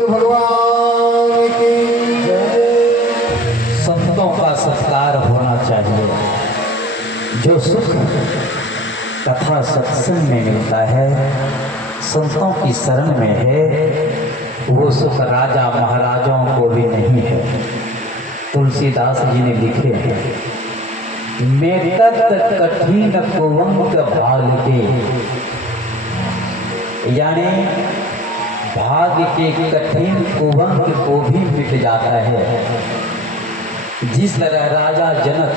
भगवान की संतों का सत्कार होना चाहिए। जो सुख तथा सत्संग में मिलता है, संतों की शरण में है, वो सुख राजा महाराजाओं को भी नहीं है। तुलसीदास जी ने लिखे हैं, मेतत कठिन कुवंक भाग के, यानी भाग्य के कठिन कुवंक को भी मिट जाता है। जिस तरह राजा जनक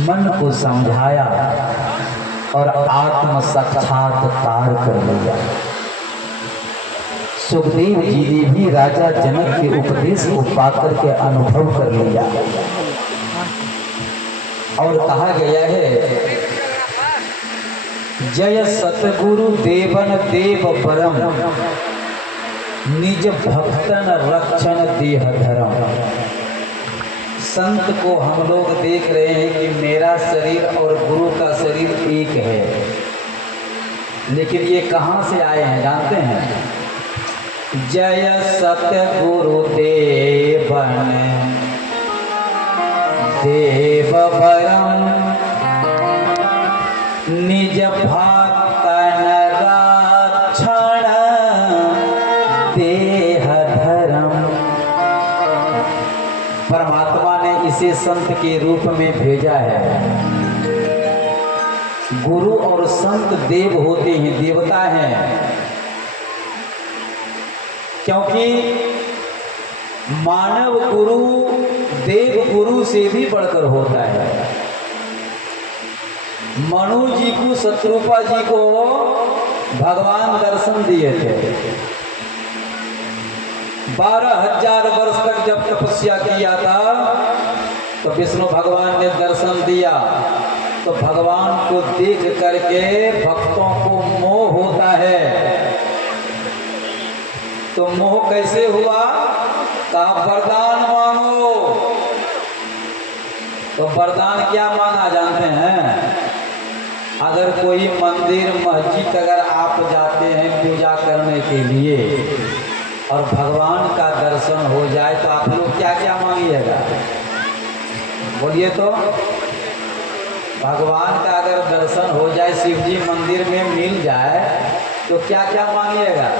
मन को समझाया और आत्म साक्षात्कार कर लिया। सुखदेव जी ने भी राजा जनक के उपदेश को पाकर के अनुभव कर लिया और कहा गया है, जय सतगुरु देवन देव परम, निज भक्तन रक्षण देह धर्म। संत को हम लोग देख रहे हैं कि मेरा शरीर और गुरु का शरीर एक है, लेकिन ये कहाँ से आए हैं जानते हैं? जय सतगुरु देवन देव परम, निज भक्तन रक्षण देह धर्म। परमात्मा ने इसे संत के रूप में भेजा है। गुरु और संत देव होते हैं, देवता हैं, क्योंकि मानव गुरु देव गुरु से भी बढ़कर होता है। मनु जी को, शत्रुपा जी को भगवान दर्शन दिए थे। 12,000 वर्ष तक जब तपस्या किया था तो विष्णु भगवान ने दर्शन दिया। तो भगवान को देख करके भक्तों को मोह होता है। तो मोह कैसे हुआ? कहा वरदान मांगो। तो वरदान क्या मांगा जानते हैं? अगर कोई मंदिर मस्जिद अगर आप जाते हैं पूजा करने के लिए और भगवान का दर्शन हो जाए तो आप लोग क्या क्या मांगिएगा? बोलिए तो। भगवान का अगर दर्शन हो जाए, शिव जी मंदिर में मिल जाए तो क्या क्या मांगिएगा?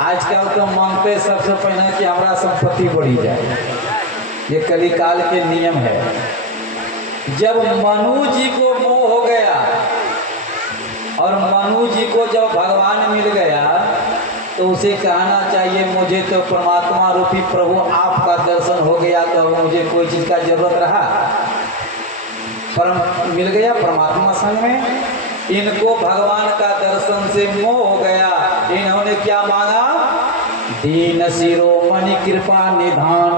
आजकल तो मांगते सबसे पहले कि हमारा संपत्ति बढ़ी जाए। ये कलिकाल के नियम है। जब मनु जी को मोह हो गया और मनु जी को जब भगवान मिल गया तो उसे कहना चाहिए, मुझे तो परमात्मा रूपी प्रभु आपका दर्शन हो गया, तो मुझे कोई चीज़ का जरूरत रहा? परम मिल गया परमात्मा संग में। इनको भगवान का दर्शन से मोह हो गया। इन्होंने क्या मांगा? दीन शिरोमणि कृपा निधान,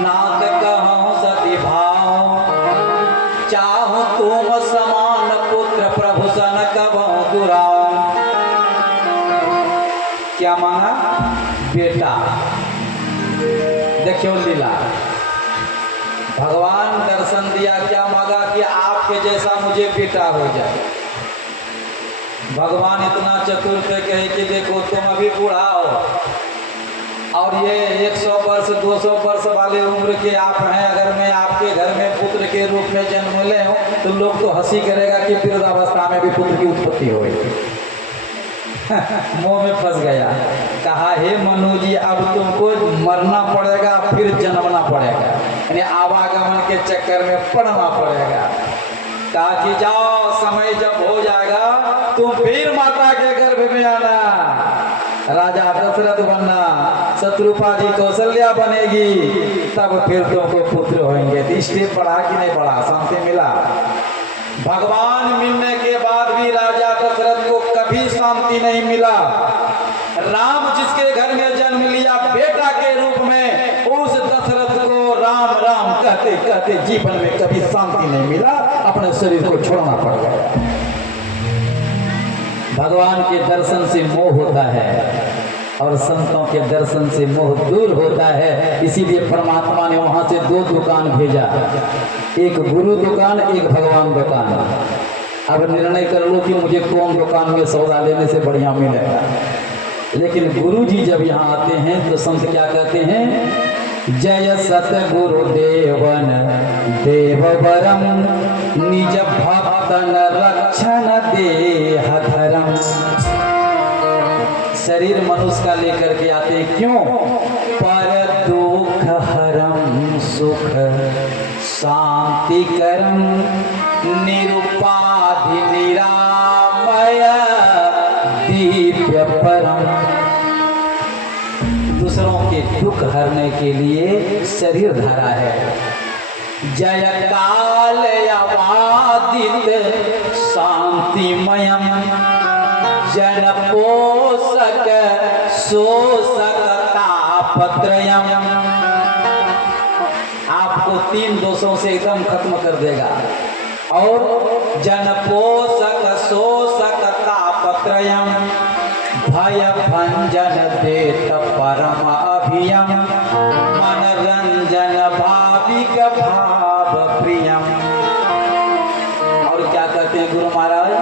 नाथ कहूँ सती भाव, चाहूँ तुम समान पुत्र प्रभु सन कबहूँ दुरान। क्या मांगा? बेटा। देखियो लीला, भगवान दर्शन दिया, क्या मांगा? कि आपके जैसा मुझे बेटा हो जाए। भगवान इतना चतुर थे कहे कि देखो तुम अभी बूढ़ा हो और ये 100 वर्ष 200 वर्ष वाले उम्र के आप हैं। अगर मैं आपके घर में पुत्र के रूप में जन्म ले हूँ तो लोग तो हंसी करेगा कि वृद्धावस्था में भी पुत्र की उत्पत्ति हो गई। मुंह में फंस गया। कहा, हे मनु जी, अब तुमको मरना पड़ेगा, फिर जन्मना पड़ेगा, यानी आवागमन के चक्कर में पड़ना पड़ेगा। कहा कि जाओ, समय जब हो जाएगा तुम फिर माता के गर्भ में आना, राजा दशरथ बनना, शत्रुपा जी कौशल्या बनेगी, तब फिर तुमको पुत्र होंगे। स्टेप बढ़ा कि नहीं बढ़ा? शांति मिला। भगवान मिलने के बाद भी राजा दशरथ को कभी शांति नहीं मिला। राम जिसके घर में जन्म लिया बेटा के रूप में, उस दशरथ को राम राम कहते कहते जीवन में कभी शांति नहीं मिला। अपने शरीर को छोड़ना पड़ गया। भगवान के दर्शन से मोह होता है और संतों के दर्शन से मोह दूर होता है। इसीलिए परमात्मा ने वहां से 2 दुकान भेजा, एक गुरु दुकान, एक भगवान दुकान। अब निर्णय कर लो कि मुझे कौन दुकान में सौदा लेने से बढ़िया मिलेगा। लेकिन गुरु जी जब यहाँ आते हैं तो संत क्या कहते हैं? जय सतगुरुदेवन देववरम निज भक्तन रक्षण देह धरम। शरीर मनुष्य का लेकर के आते हैं, क्यों? पर दुख हरम सुख शांति करम निरुपाधि निरामय दिव्य परम। दूसरों के दुख हरने के लिए शरीर धरा है। जय काल अवादित शांतिमयम जन पोषक शोषक तापत्रयम। आपको 3 दोषों से एकदम खत्म कर देगा। और जन पोषक शोषक तापत्रयम भय भंजन देत परम अभियम मनरंजन भाविक भाव प्रियम। और क्या कहते हैं गुरु महाराज?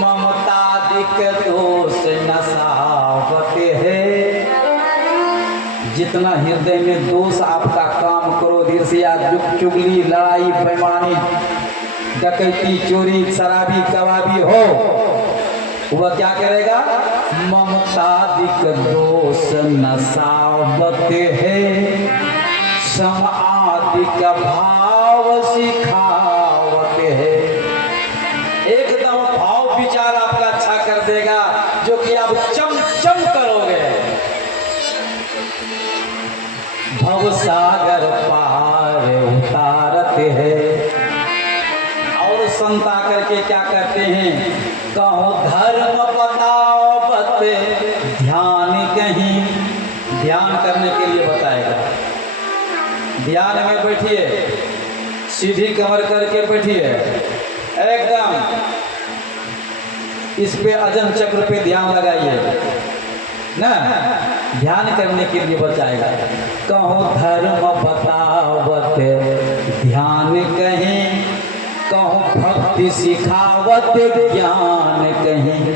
ममतादिक दोष नसावत है। जितना हृदय में दोष आपका काम करो, ईर्ष्या चुगली लड़ाई बेईमानी डकैती चोरी शराबी कबाबी हो, वह क्या करेगा? ममतादिक दोष नसावत है समादिक भाव सिखावत है। एकदम भाव विचार आपका अच्छा कर देगा, जो कि आप चम करोगे। भव सागर पार उतारते हैं। और संत आकर के क्या करते हैं? कहो धर्म बताओ बत ध्यान कहीं। ध्यान करने के लिए बताएगा। ध्यान में बैठिए, सीधी कमर करके बैठिए, एकदम इस पे अजन चक्र पे ध्यान लगाइए ना। ध्यान करने के लिए बताएगा। कहो धर्म बतावत ध्यान कहीं, कहो भक्ति सिखावत ज्ञान कहीं।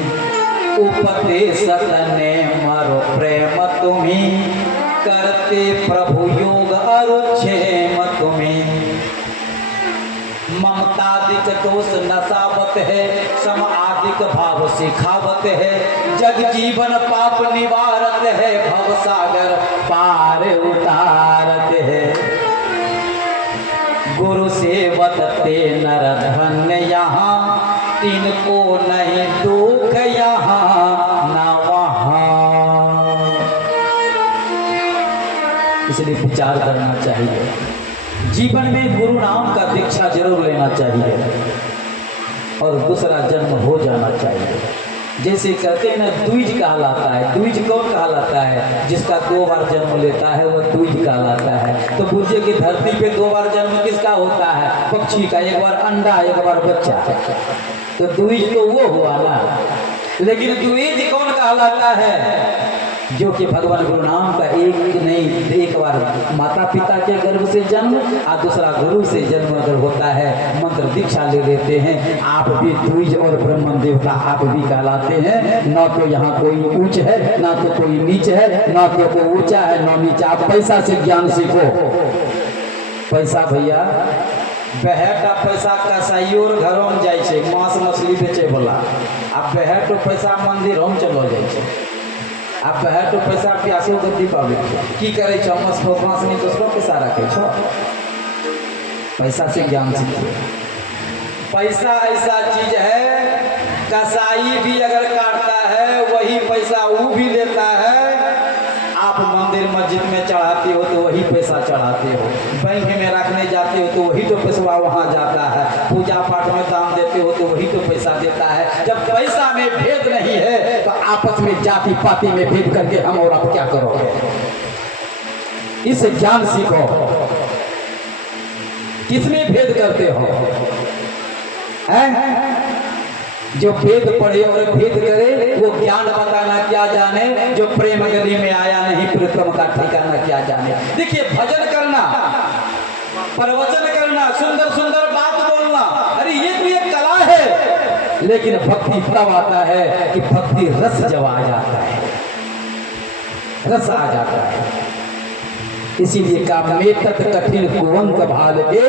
उपदेश तने मरो प्रेम तुम्हें, करते प्रभु योग अरुक्षेम तुम्हें। ममतादिक दोष नसावत है समादिक भाव सिखावत है। जग जीवन पाप निवारत है भव सागर पार उतारत है। गुरु सेवत ते नर धन्य यहाँ, तिनको नहीं दुख यहाँ न वहाँ। इसलिए विचार करना चाहिए। जीवन में गुरु नाम का दीक्षा जरूर लेना चाहिए और दूसरा जन्म हो जाना चाहिए। जैसे कहते हैं ना, द्विज कहलाता है। द्विज कौन कहलाता है? जिसका 2 बार जन्म लेता है वह द्विज कहलाता है। तो पूछिए कि धरती पे 2 बार जन्म किसका होता है? पक्षी का, एक बार अंडा एक बार बच्चा। तो द्विज तो वो हुआ ना। लेकिन द्विज कौन कहलाता है? जो कि भगवान गुरु नाम का एक बार माता पिता के गर्भ से जन्म और दूसरा गुरु से जन्म अगर होता है, मंत्र दीक्षा ले लेते हैं, आप भी द्विज और ब्रह्मन देवता आप भी कहलाते हैं। न तो यहाँ कोई ऊंच है, ना तो कोई नीच है, ना तो कोई ऊंचा है ना नीचा। आप पैसा से ज्ञान सीखो। पैसा भैया बेहटा पैसा कसाइयो घरों में जाए छे, मांस मछली बेचे वाला। आप बेहटो पैसा मंदिर हम चलो जाए। आप बेहटो पैसा प्यासो गद्दी पावे की करे छो? मांस नहीं दोस्तों पैसा रखे छो। पैसा से ज्ञान सीखो। पैसा ऐसा चीज है, कसाई भी अगर काटता है वही पैसा वो भी लेता है। आप मंदिर मस्जिद में चढ़ाते हो तो वही पैसा चढ़ाते हो, बैंक में रखने जाते हो तो वही तो पैसा वहाँ जाता है, पूजा पाठ में दान देते हो तो वही तो पैसा देता है। जब पैसा में भेद नहीं है तो आपस में जाति पाति में भेद करके हम और आप क्या करोगे? इस ज्ञान सीखो। किसमें भेद करते हो? जो भेद पढ़े और भेद करे वो ज्ञान बताना क्या जाने, जो प्रेम गली में आया नहीं प्रीतम का ठिकाना क्या जाने। देखिए, भजन करना, प्रवचन करना, सुंदर सुंदर बात बोलना, अरे ये तो एक कला है। लेकिन भक्ति तब आता है कि भक्ति रस जब आ जाता है, रस आ जाता है। इसीलिए काम में तत् कठिन कुवं का भाल के,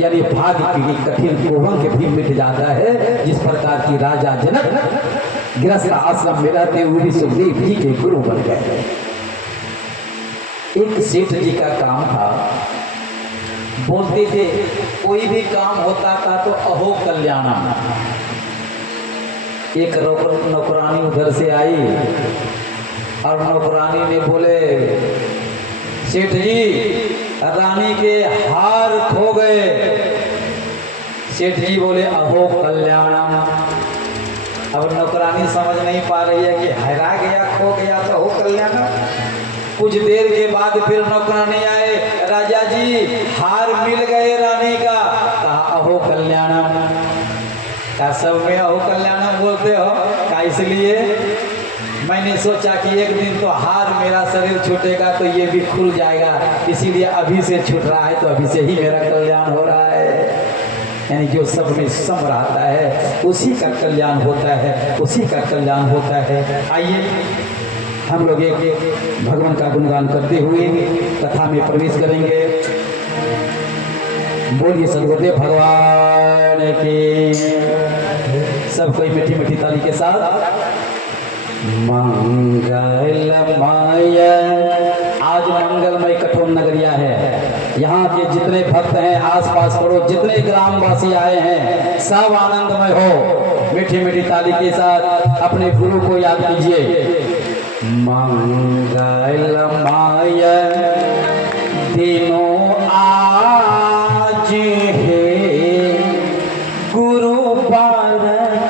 यानी भाग्य की कठिन कुवं के भी मिट जाता है। जिस प्रकार की राजा जनक गृहस्थ आश्रम में रहते हुए भी सुखदेव जी के गुरु बन गए। एक सेठ जी का काम था, बोलते थे कोई भी काम होता था तो अहो कल्याणम। एक नौकरानी उधर से आई और नौकरानी ने बोले, सेठ जी रानी के हार खो गए। सेठ जी बोले अहो कल्याणम। अब नौकरानी समझ नहीं पा रही है कि हरा गया, खो गया तो अहो कल्याणम। कुछ देर के बाद फिर नौकरानी आए, राजा जी हार मिल गए रानी का। कहा अहो कल्याणम। क्या सब में अहो कल्याणम बोलते हो? क्या इसलिए मैंने सोचा कि एक दिन तो हार मेरा शरीर छूटेगा तो ये भी खुल जाएगा, इसीलिए अभी से छूट रहा है तो अभी से ही मेरा कल्याण हो रहा है। यानी जो सब में सम रहता है उसी का कल्याण होता है, उसी का कल्याण होता है। आइए हम लोग एक भगवान का गुणगान करते हुए कथा में प्रवेश करेंगे। बोलिए सदगुरुदेव भगवान की। सब कोई मीठी मीठी ताली के साथ मंगलमय। आज मंगलमय कठोर नगरिया है। यहाँ के जितने भक्त हैं, आसपास पड़ोस जितने ग्रामवासी आए हैं, सब आनंदमय हो। मीठी मीठी ताली के साथ अपने गुरु को याद कीजिए। मंगलमय दिनों आज है, गुरु पर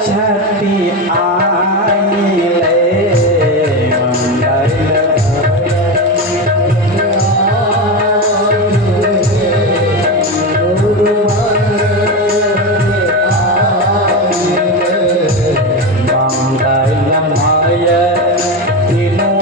छठी आई ले। मंगलमय दिनों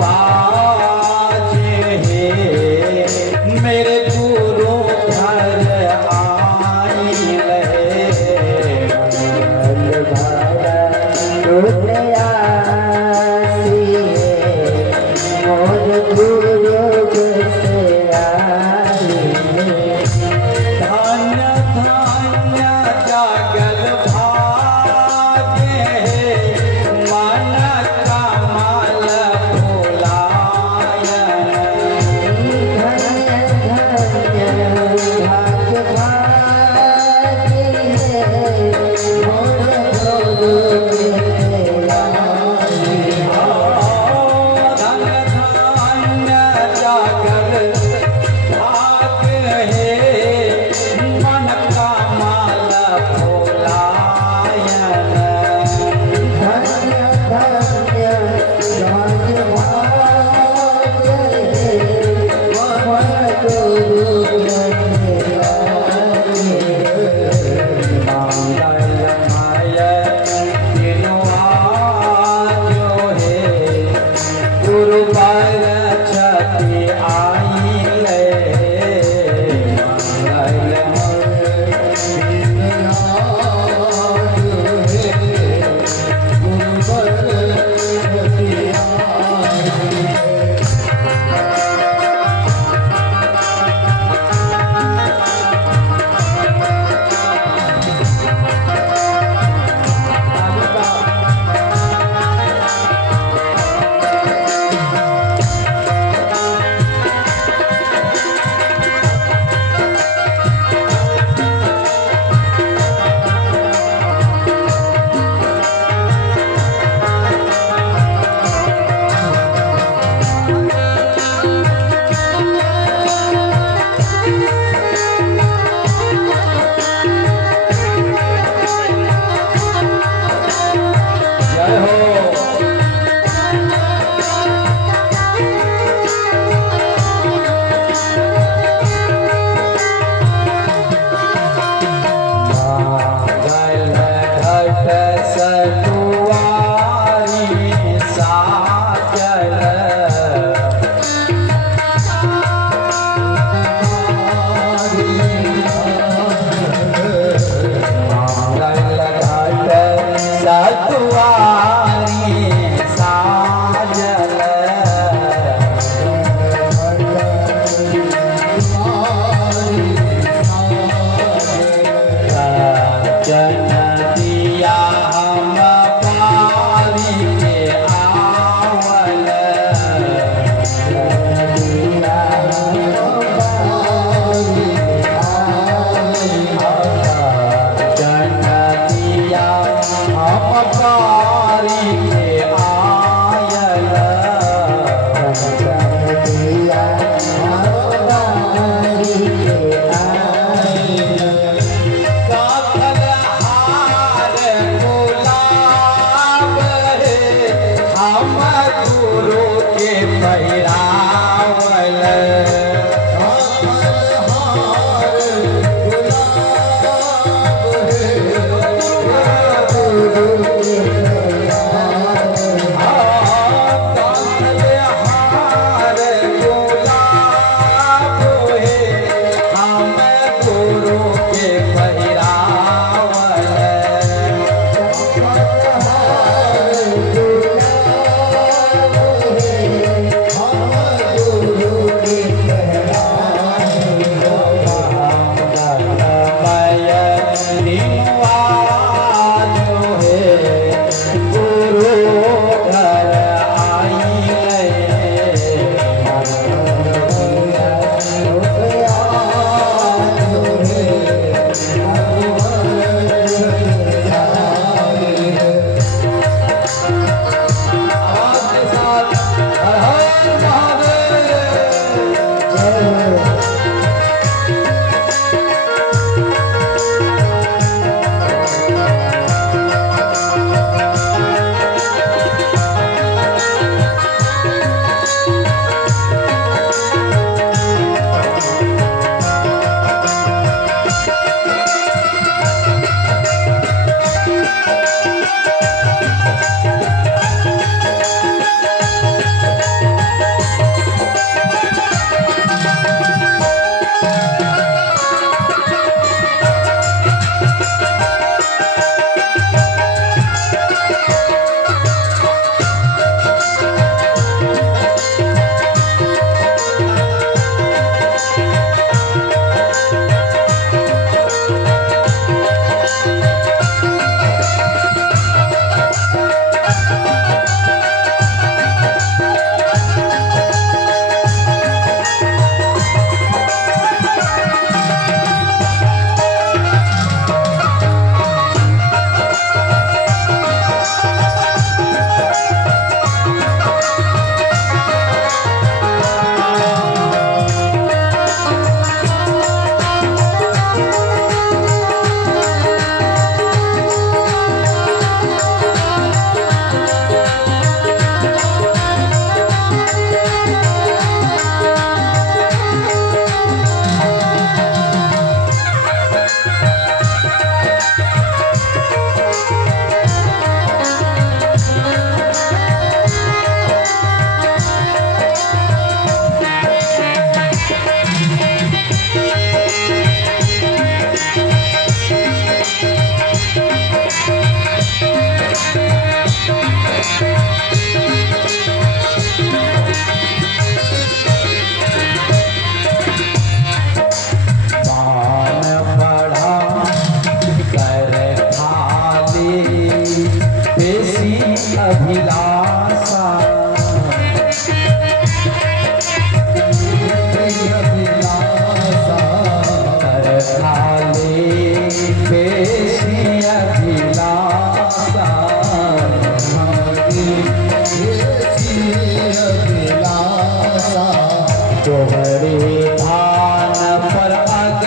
तोहरी धान पर अग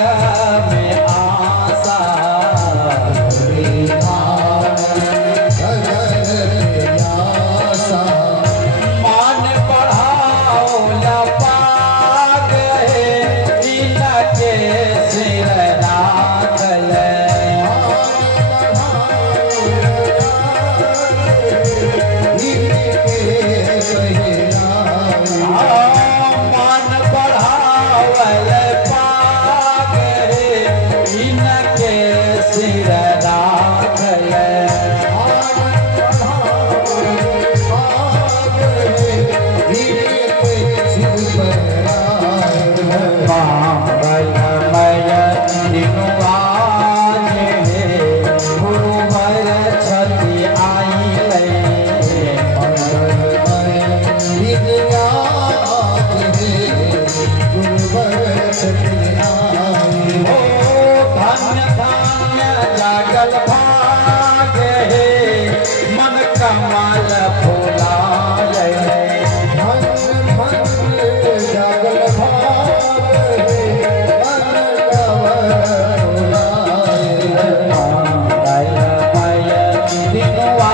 में आशा, तोहरी धान गगन में आशा, मान बढ़ाओ लपा गए इनके सिर राखल। मान बढ़ावल पागे इनके सिर राखल। मंगलमय दिनुआ गुरुवर छति आइले। ओ धन्य धन्य जागल भागे मन कमल फुलाए। मंगलमय दिनुआ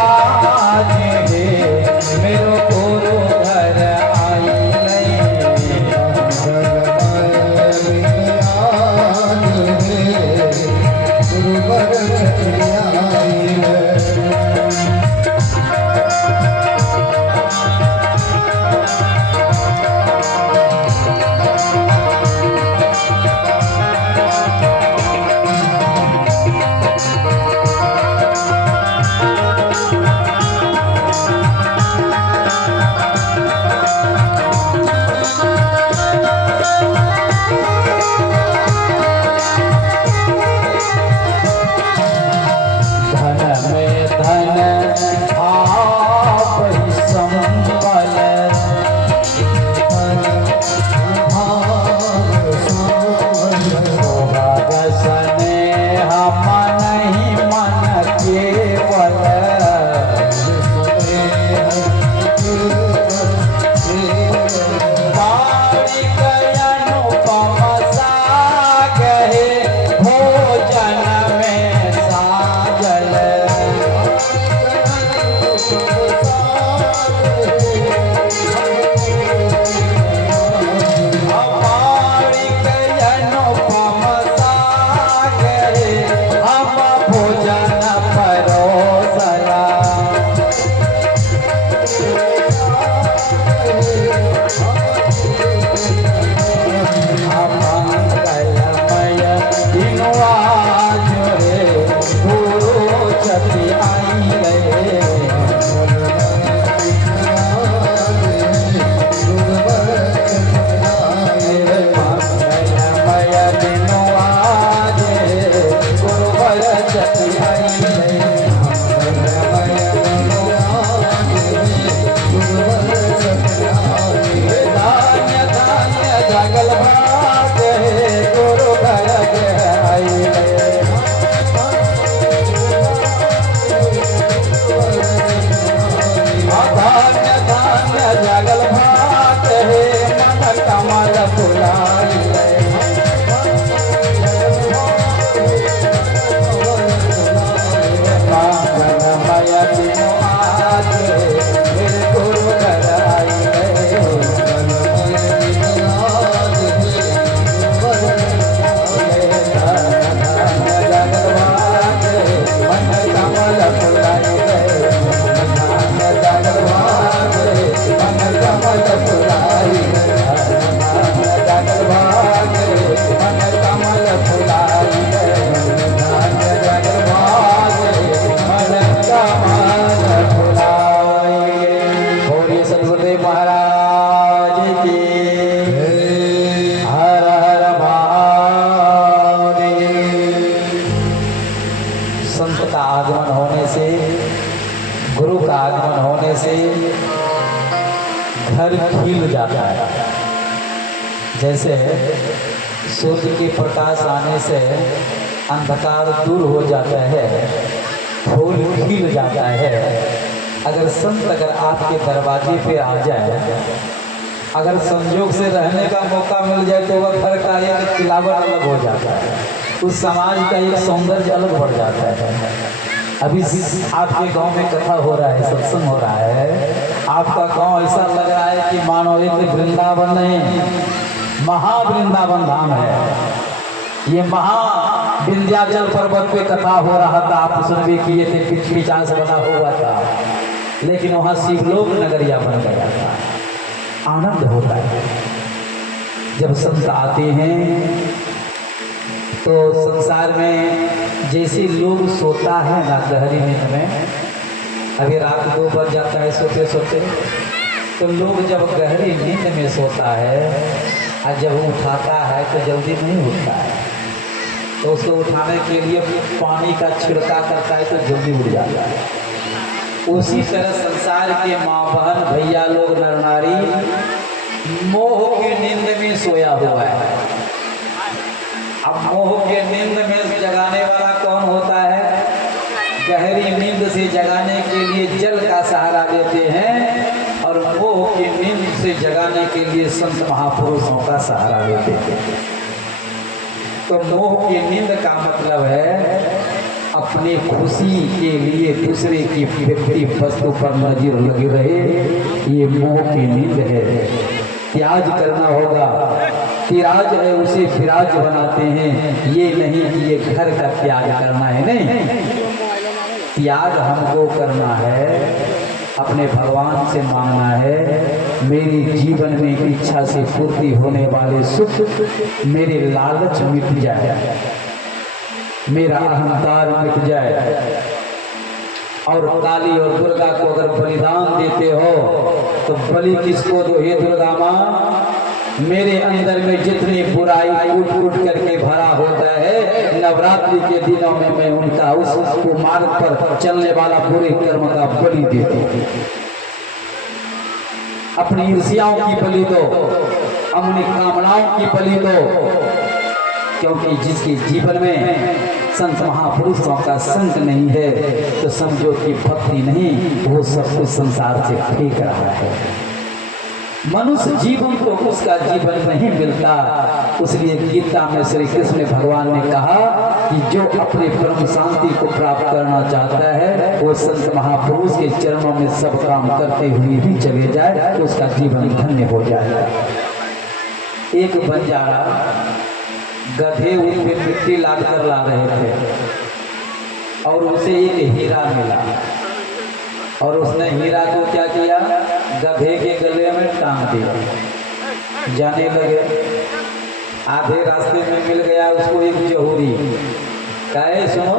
मेरो गुरु घर आइले। धन में धन आप ही संबल। भग स्नेह मन ही मन केवल। बारिक अनुपम सागहे भोजन में साजल। बारिक अनुपम सागहे हम भोजन परोसला। मंगलमय दिनुआ गुरु छति आइले। मंगलमय दिनुआ गुरुवर छति आइले। धान्य धान्य जगल भागे गुरु घर के आइले। धान्य धान्य जगल भागे मन कमल फुलाइले। मंगलमय दिनुआ गुरु घर आइले। सदगुरुदेव महाराज की हर हर महादेव। संत का आगमन होने से, गुरु का आगमन होने से घर खिल जाता है। जैसे सूर्य के प्रकाश आने से अंधकार दूर हो जाता है, फूल खिल जाता है। अगर संत अगर आपके दरवाजे पे आ जाए अगर संयोग से रहने का मौका मिल जाए तो वह घर का एक खिलावट अलग हो जाता है, उस समाज का एक सौंदर्य अलग बढ़ जाता है। अभी आपके गांव में कथा हो रहा है, सत्संग हो रहा है, आपका गांव ऐसा लग रहा है कि मानो एक वृंदावन नहीं, महावृंदावन धाम है। ये महा विंध्याचल पर्वत पे कथा हो रहा था, आप सुन भी किए थे, पिछाड़ से बना हुआ था, लेकिन वहाँ शिवलोक नगरिया बन गया था। आनंद होता है जब संत आते हैं। तो संसार में जैसे लोग सोता है ना गहरी नींद में, अभी रात 2 बज जाता है सोते सोते, तो लोग जब गहरी नींद में सोता है और जब उठाता है तो जल्दी नहीं उठता है, तो उसको उठाने के लिए पानी का छिड़का करता है तो जल्दी उठ जाता है। उसी तरह संसार के माँ बहन भैया लोग नर नारी मोह की नींद में सोया हुआ है। अब मोह के नींद में जगाने वाला कौन होता है? गहरी नींद से जगाने के लिए जल का सहारा लेते हैं और मोह की नींद से जगाने के लिए संत महापुरुषों का सहारा लेते हैं। तो मोह की नींद का मतलब है अपनी खुशी के लिए दूसरे की व्यक्ति वस्तु पर नजर लगी रहे, ये मोह की नींद है। त्याग करना होगा, तिराज है उसे फिराज बनाते हैं, ये नहीं कि ये घर का त्याग करना है, नहीं, त्याग हमको करना है, अपने भगवान से मांगना है, मेरी जीवन में इच्छा से पूर्ति होने वाले सुख, मेरे लालच मिट जाए, मेरा अहंकार मिट जाए। और काली और दुर्गा को अगर बलिदान देते हो तो बलि किसको दो? हे दुर्गा माँ, मेरे अंदर में जितनी बुराई कूट कूट करके भरा होता है, नवरात्रि के दिनों में मैं उनका उसको मार्ग पर चलने वाला बुरे कर्म का बलि देती हूँ। अपनी ईर्ष्याओं की बलि दो, अपनी कामनाओं की बलि दो, क्योंकि जिसके जीवन में संत महापुरुषों का संग नहीं है तो समझो कि भक्ति नहीं, वो सब कुछ संसार से फेंक रहा है। मनुष्य जीवन को उसका जीवन नहीं मिलता, इसलिए गीता में श्री कृष्ण भगवान ने कहा कि जो अपने परम शांति को प्राप्त करना चाहता है वो संत महापुरुष के चरणों में सब काम करते हुए भी चले जाए तो उसका जीवन धन्य हो जाएगा। एक बंजारा गधे उस पे मिट्टी लाद कर ला रहे थे और उसे एक हीरा मिला और उसने हीरा को क्या किया? गधे के गले में टांग दिया। जाने लगे, आधे रास्ते में मिल गया उसको एक जहुरी, कहे सुनो,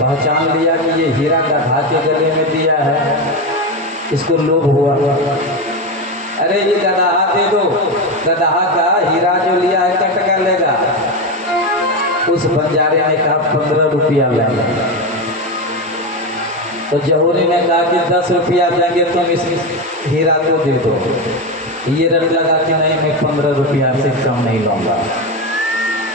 पहचान लिया कि ये हीरा गधा के गले में दिया है। इसको लोभ हुआ, अरे ये गदहा दे दो, गदहा का हीरा जो लिया है क्या टका लेगा? उस बंजारे ने कहा 15 रुपया लेगा। तो जहुरी ने कहा कि 10 रुपया देंगे तुम इस हीरा को दे दो। ये रट लगा कि नहीं, मैं 15 रुपया से कम नहीं लूँगा।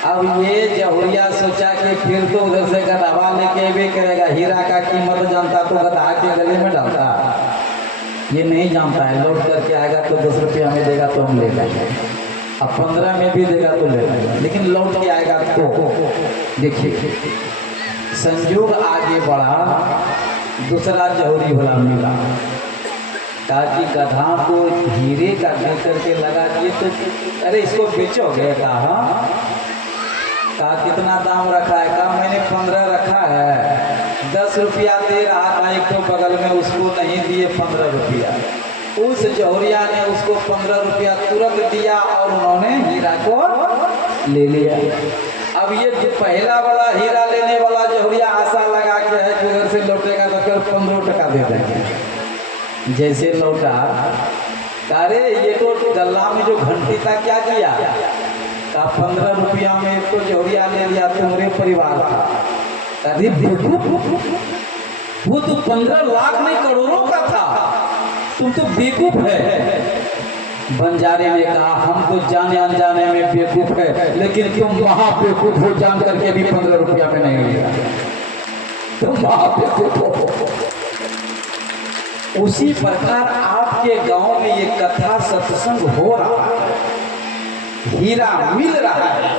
अब ये जहुरिया सोचा कि फिर तो उधर से गदहा लेके भी करेगा, हीरा का कीमत जानता तो गदहा के गले में डालता, ये नहीं जानता है। लौट करके आएगा तो 10 रुपया में देगा तो हम ले लेंगे, अब 15 में भी देगा तो ले लेंगे, लेकिन लौट के आएगा तो। देखिए संयोग आगे बढ़ा, दूसरा जहुरी वाला मिला, कहा कि गधा को हीरे का दे करके लगा दिए तो अरे इसको बेचोगे? कहा कितना दाम रखा है? कहा मैंने 15 रखा है। 10 रुपया दे रहा था एक तो बगल में, उसको नहीं दिए 15 रुपया। उस जहुरिया ने उसको 15 रुपया तुरंत दिया और उन्होंने हीरा को ले लिया। अब ये जो पहला वाला हीरा लेने वाला जहुरिया आशा लगा के है कि उधर से लौटेगा तो फिर 15 टका दे देंगे। जैसे लौटा, अरे ये तो गल्ला में जो घंटी था क्या किया? का 15 रुपया में तो जहुरिया ले लिया, तुम्हारे परिवार का। अरे वो तो 15 लाख नहीं करोड़ों का था, तुम तो बेवकूफ है। बंजारे ने कहा हम तो जाने अनजाने में बेवकूफ है, लेकिन तुम महा बेवकूफ हो जान करके भी 15 रुपया में नहीं लिया, तुम महा बेवकूफ हो। उसी प्रकार आपके गांव में ये कथा सत्संग हो रहा है, हीरा मिल रहा है।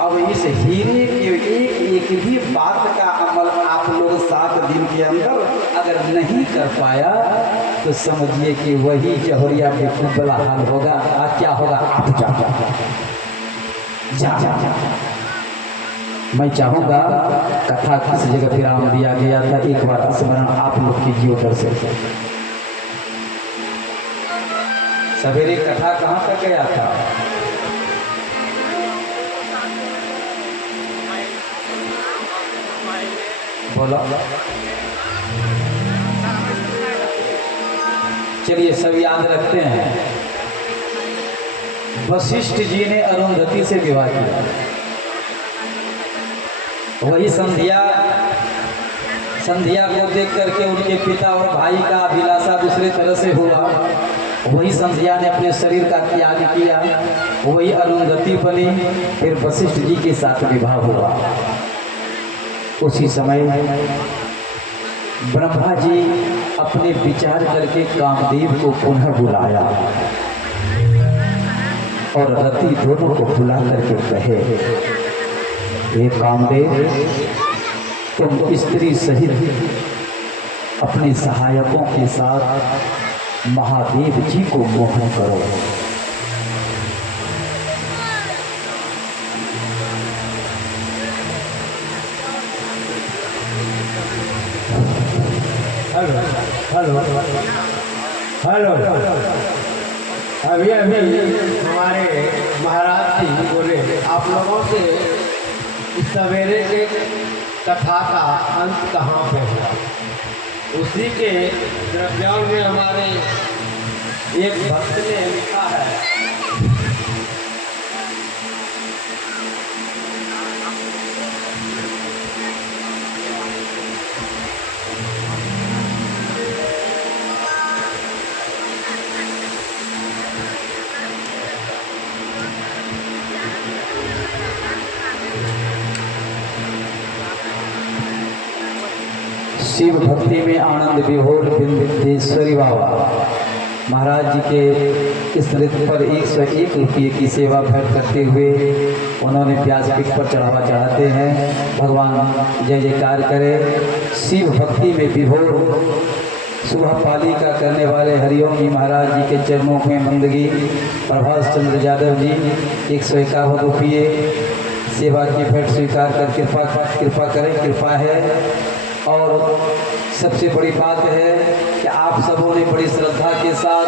अब इस हीरे के एक भी बात का अमल आप लोग 7 दिन के अंदर अगर नहीं कर पाया तो समझिए कि वही जहरिया में बड़ा हाल होगा। क्या होगा? आप जा। मैं चाहूँगा कथा किस जगह विराम दिया गया था, एक बार स्मरण आप लोग कीजिए उधर से। सवेरे कथा कहाँ तक गया था? बोलो। चलिए सब याद रखते हैं। वशिष्ठ जी ने अरुंधति से विवाह किया। वही संध्या को देख करके उनके पिता और भाई का अभिलाषा दूसरे तरह से हुआ। वही संध्या ने अपने शरीर का त्याग किया, वही अरुंधति बनी। फिर वशिष्ठ जी के साथ विवाह हुआ। उसी समय ब्रह्मा जी अपने विचार करके कामदेव को पुनः बुलाया और रति दोनों को बुला करके कहे, हे कामदेव, तुम स्त्री सहित अपने सहायकों के साथ महादेव जी को मोहन करो। हेलो अभी हमारे महाराज जी बोले आप लोगों से इस सवेरे के कथा का अंत कहाँ पे है। उसी के द्रव्यान में हमारे एक भक्त ने लिखा है, शिव भक्ति में आनंद विभोर बिंदेश्वरी बाबा महाराज जी के स्मृति पर 101 रुपये की सेवा भेंट करते हुए उन्होंने व्यासपीठ पर चढ़ावा चढ़ाते हैं। भगवान जय जयकार करे। शिव भक्ति में विभोर सुबह पालिका करने वाले हरिओम जी महाराज जी के चरणों में बंदगी प्रभास चंद्र यादव जी 151 रुपये सेवा की भेंट स्वीकार कर कृपा करें। कृपा है। और सबसे बड़ी बात है कि आप सबों ने बड़ी श्रद्धा के साथ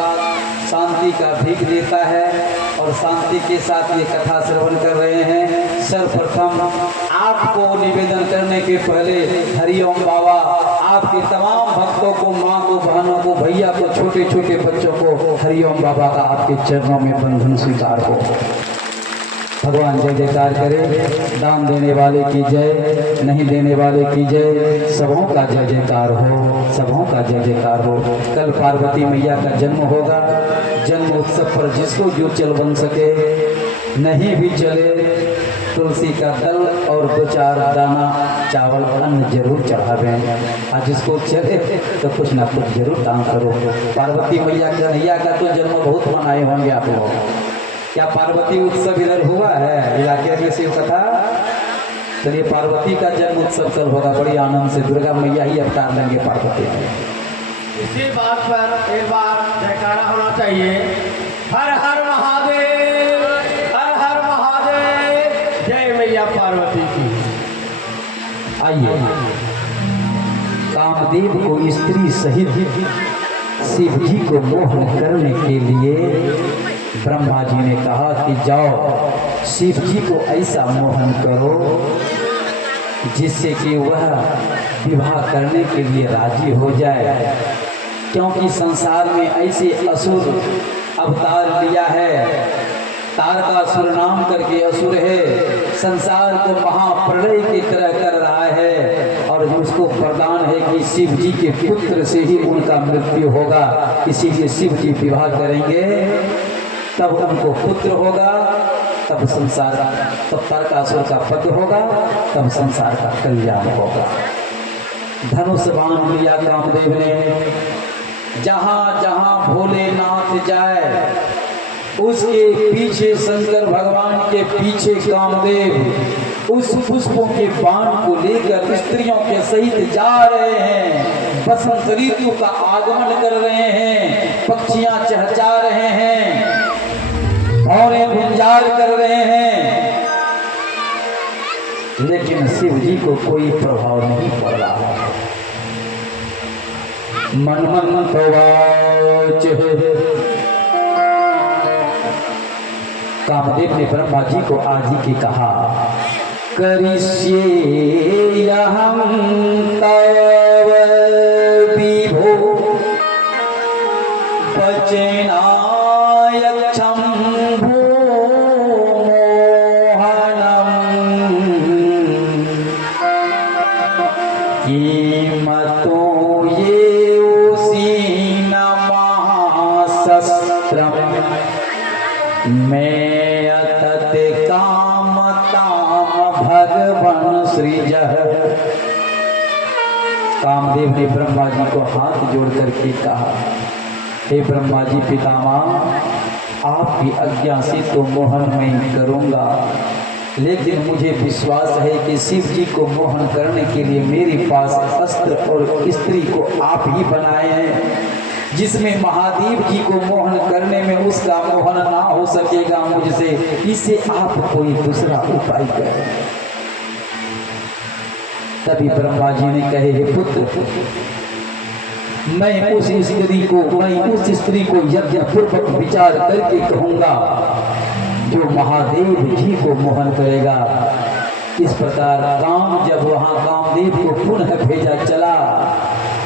शांति का भीख देता है और शांति के साथ ये कथा श्रवण कर रहे हैं। सर्वप्रथम आपको निवेदन करने के पहले हरिओम बाबा आपके तमाम भक्तों को, माँ को, बहनों को, भैया को, छोटे छोटे बच्चों को हरिओम बाबा का आपके चरणों में बंधन स्वीकार हो। भगवान जय जयकार करे। दान देने वाले की जय, नहीं देने वाले की जय। सबों का जय जयकार हो, सबों का जय जयकार हो। कल पार्वती मैया का जन्म होगा। जन्म उत्सव पर जिसको जो चल बन सके, नहीं भी चले तुलसी का दल और 2-4 दाना चावल अन्न जरूर चढ़ावें। आज जिसको चले तो कुछ ना कुछ जरूर दान करो। पार्वती मैया का तो जन्म बहुत मनाए होंगे आप लोग। क्या पार्वती उत्सव इधर हुआ है इलाके में शिव कथा? चलिए पार्वती का जन्म उत्सव कल होगा बड़ी आनंद से। दुर्गा मैया ही अवतार लेंगे पार्वती में। इसी बात पर एक बार जयकारा होना चाहिए। हर हर महादेव, हर हर महादेव, जय मैया पार्वती की। आइए, कामदेव को स्त्री सहित शिव जी को मोहन करने के लिए ब्रह्मा जी ने कहा कि जाओ शिव जी को ऐसा मोहन करो जिससे कि वह विवाह करने के लिए राजी हो जाए। क्योंकि संसार में ऐसे असुर अवतार लिया है। तारकासुर नाम करके असुर है, संसार को महाप्रलय की तरह कर रहा है और उसको वरदान है कि शिव जी के पुत्र से ही उनका मृत्यु होगा। इसीलिए शिव जी विवाह करेंगे तब उनको पुत्र होगा, तब तारकासुर का पद होगा, तब संसार का कल्याण होगा। धनुष बाण लिया कामदेव ने। जहां जहां भोलेनाथ जाए उसके पीछे शंकर भगवान के पीछे कामदेव उस पुष्पों के बाण को लेकर स्त्रियों के सहित जा रहे हैं। बसंत ऋतु का आगमन कर रहे हैं, पक्षियां चहचहा रहे हैं, भौरे गुंजार कर रहे हैं, लेकिन शिव जी को कोई प्रभाव नहीं पड़ रहा है। मन मन तवाच कामदेव ने ब्रह्मा जी को आज ही के कहा, करिष्ये अहं तव विभो वचनायक्षं मोहनम् किमतो ये उसीन महाशस्त्रम् मैं अतत कामताम भगवान सृजः। कामदेव ने ब्रह्मा जी को हाथ जोड़ करके कहा, हे ब्रह्मा जी पितामह, आपकी आज्ञा से तो मोहन मैं करूंगा, लेकिन मुझे विश्वास है कि शिव जी को मोहन करने के लिए मेरे पास अस्त्र और स्त्री को आप ही बनाए हैं, जिसमें महादेव जी को मोहन करने में उसका मोहन ना हो सकेगा मुझसे, इसे आप कोई दूसरा उपाय करें। तभी ब्रह्मा जी ने कहे, हे पुत्र, मैं उस स्त्री को यज्ञ पूर्वक विचार करके कहूंगा जो महादेव जी को मोहन करेगा। इस प्रकार काम जब वहां कामदेव को पुनः भेजा चला,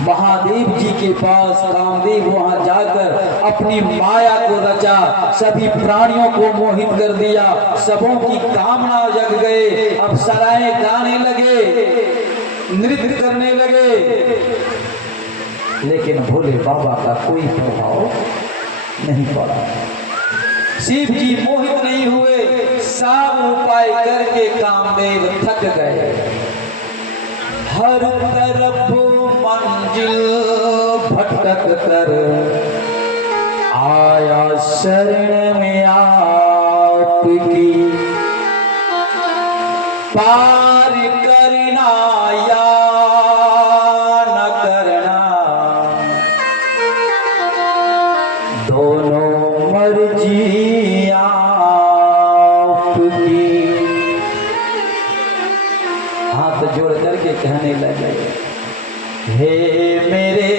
महादेव जी के पास कामदेव वहां जाकर अपनी माया को रचा, सभी प्राणियों को मोहित कर दिया, सबों की कामना जग गए, अप्सराएं गाने लगे, नृत्य करने लगे, लेकिन भोले बाबा का कोई प्रभाव नहीं पड़ा। शिव जी मोहित नहीं हुए, सब उपाय करके कामदेव थक गए। हर तरफ मंजिल भटक कर आया शरण में आपकी, पार करना या न करना दोनों मर्जी आपकी। हाथ जोड़ करके कहने लगे, हे मेरे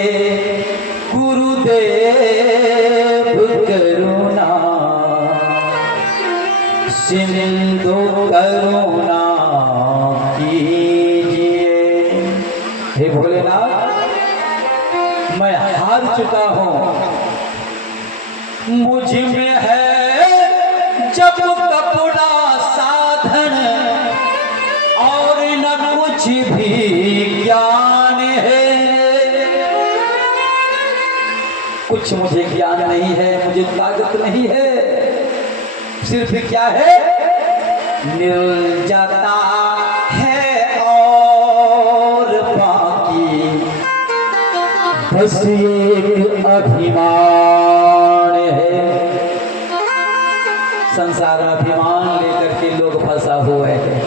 गुरुदेव करुणा सिंधु करुणा कीजिए। हे भोलेनाथ, मैं हार चुका हूं, मुझ में है जब कपड़ा साधन और न कुछ भी ज्ञान है। कुछ मुझे ज्ञान नहीं है, मुझे ताकत नहीं है, सिर्फ क्या है, मिल जाता है और बाकी बस एक अभिमान है। संसार में अभिमान लेकर के लोग फंसा हुए हैं,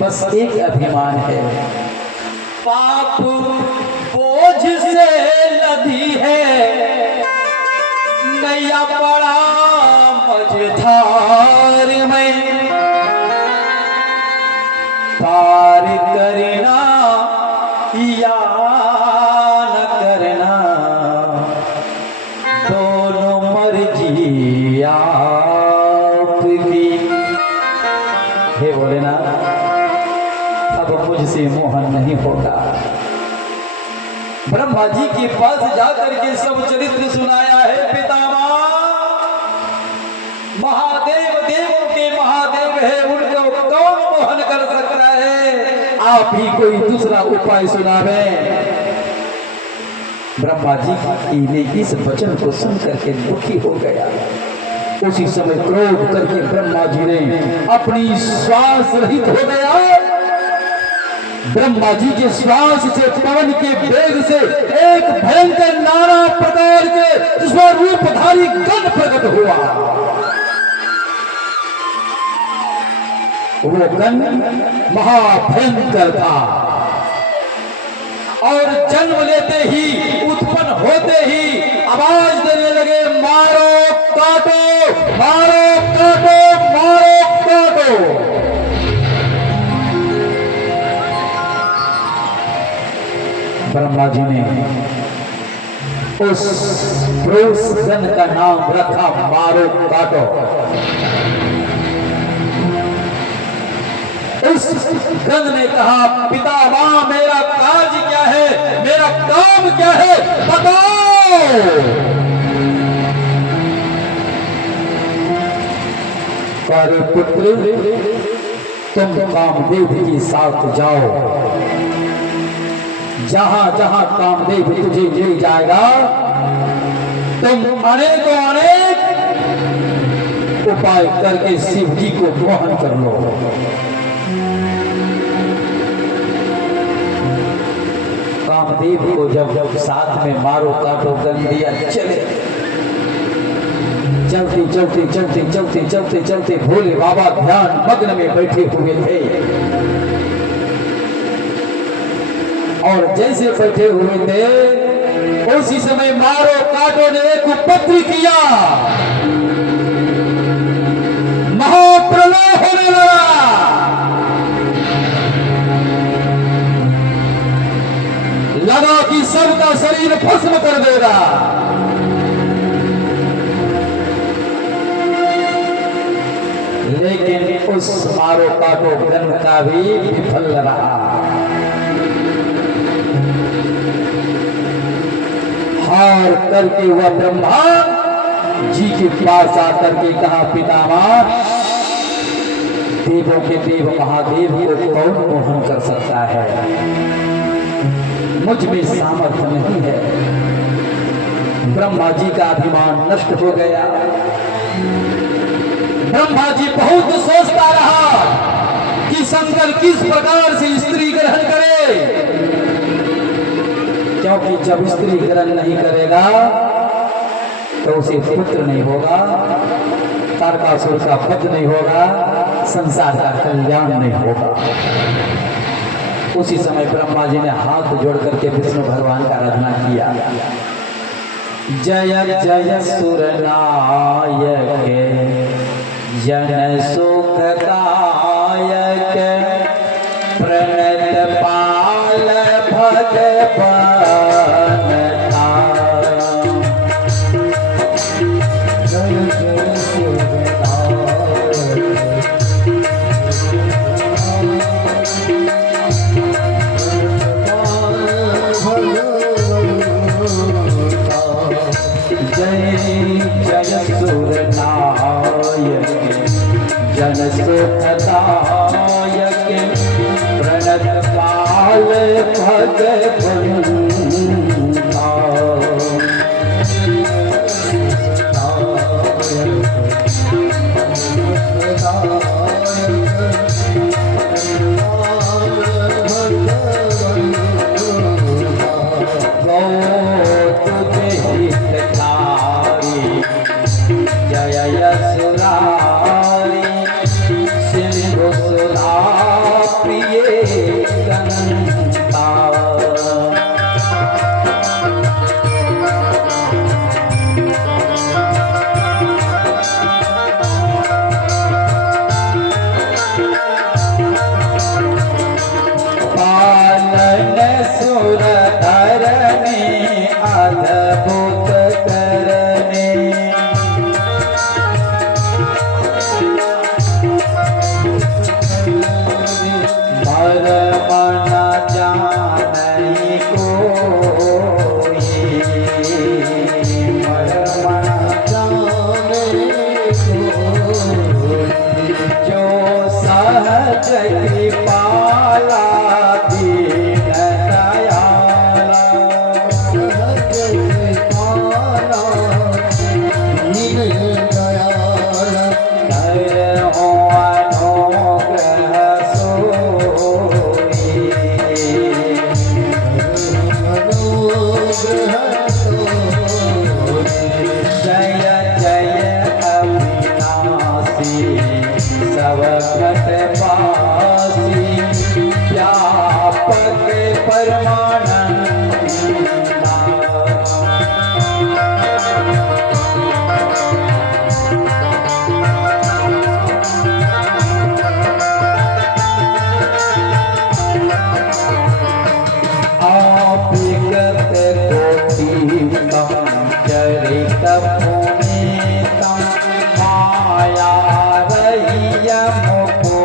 बस एक अभिमान है। पाप बोझ से लदी है नैया पड़ा मझधार में, पार करना या न करना दोनों मर्जी आपकी। हे भोलेनाथ, अब मुझसे मोहन नहीं होगा। ब्रह्मा जी के पास जाकर के सब चरित्र सुनाया है। पितामह, महादेव देवों के महादेव है, उनको कौन मोहन कर सकता है, आप ही कोई दूसरा उपाय सुनावे। ब्रह्मा जी ने इस वचन को सुन करके दुखी हो गया। उसी समय क्रोध करके ब्रह्मा जी ने अपनी श्वास रहित हो गया, ब्रह्मा जी के श्वास से, पवन के वेग से एक भयंकर नाना प्रकार के स्वरूपधारी गण प्रकट हुआ। वो गण महाभयंकर था और जन्म लेते ही, उत्पन्न होते ही आवाज देने लगे, मारो काटो, मारो काटो, मारो काटो। ब्रह्मा जी ने उस पुरुष गण का नाम रखा मारो काटो। उस गण ने कहा, पितामह मेरा कार्य क्या है, मेरा काम क्या है, बताओ। अरे पुत्र, तुम कामदेव के साथ जाओ, जहां जहां कामदेव तुझे ले जाएगा, तुम अनेकों अनेक उपाय करके शिव जी को ग्रहण कर लो। कामदेव को जब साथ में मारो काटो कर दिया, चले चलते चलते चलते चलते चलते चलते भोले बाबा ध्यान मग्न में बैठे हुए थे और जैसे बैठे हुए थे उसी समय मारो काटो ने एक उपद्र किया, महाप्रलय होने लगा। लगा कि सबका शरीर भस्म कर देगा, लेकिन उस मारो काटो गण का भी विफल रहा। हार करके वह ब्रह्मा जी के पास आकर के कहा, पितामह देवों के देव महादेव को कौन मोहन कर सकता है, मुझ में सामर्थ्य नहीं है। ब्रह्मा जी का अभिमान नष्ट हो गया। ब्रह्मा जी बहुत सोचता रहा कि शंकर किस प्रकार से स्त्री ग्रहण करे, क्योंकि जब स्त्री ग्रहण नहीं करेगा तो उसे पुत्र नहीं होगा, तारकासुर का वध नहीं होगा, संसार का कल्याण नहीं होगा। उसी समय ब्रह्मा जी ने हाथ जोड़ करके विष्णु भगवान का आराधना किया। जय जय सुरनायक जन सुखदायक प्रणत पाल भगवान जन सुखदायक प्रणत पाल भगवंता। तपुने तम माया रहिया मुको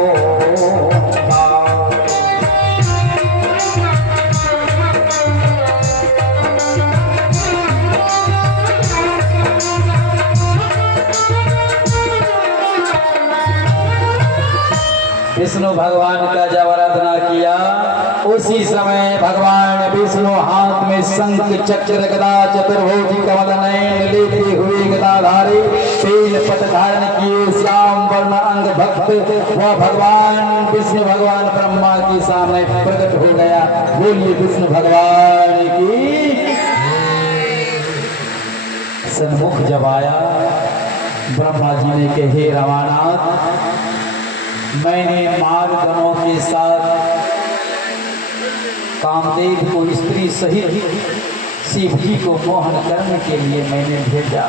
विष्णु भगवान का जब आराधना किया उसी समय भगवान विष्णु हाथ में शंख चक्र गदा चतुर्भुज कमल नयन लेते हुए गदाधारी तेल पट धारण किए श्याम वर्ण अंग भक्त वह भगवान विष्णु भगवान ब्रह्मा के सामने प्रकट हो गया। बोलिए विष्णु भगवान की। सन्मुख जब आया ब्रह्मा जी ने कहे रमानाथ मैंने मारगणों के साथ कामदेव को स्त्री सहित शिव जी को मोहन करने के लिए मैंने भेजा,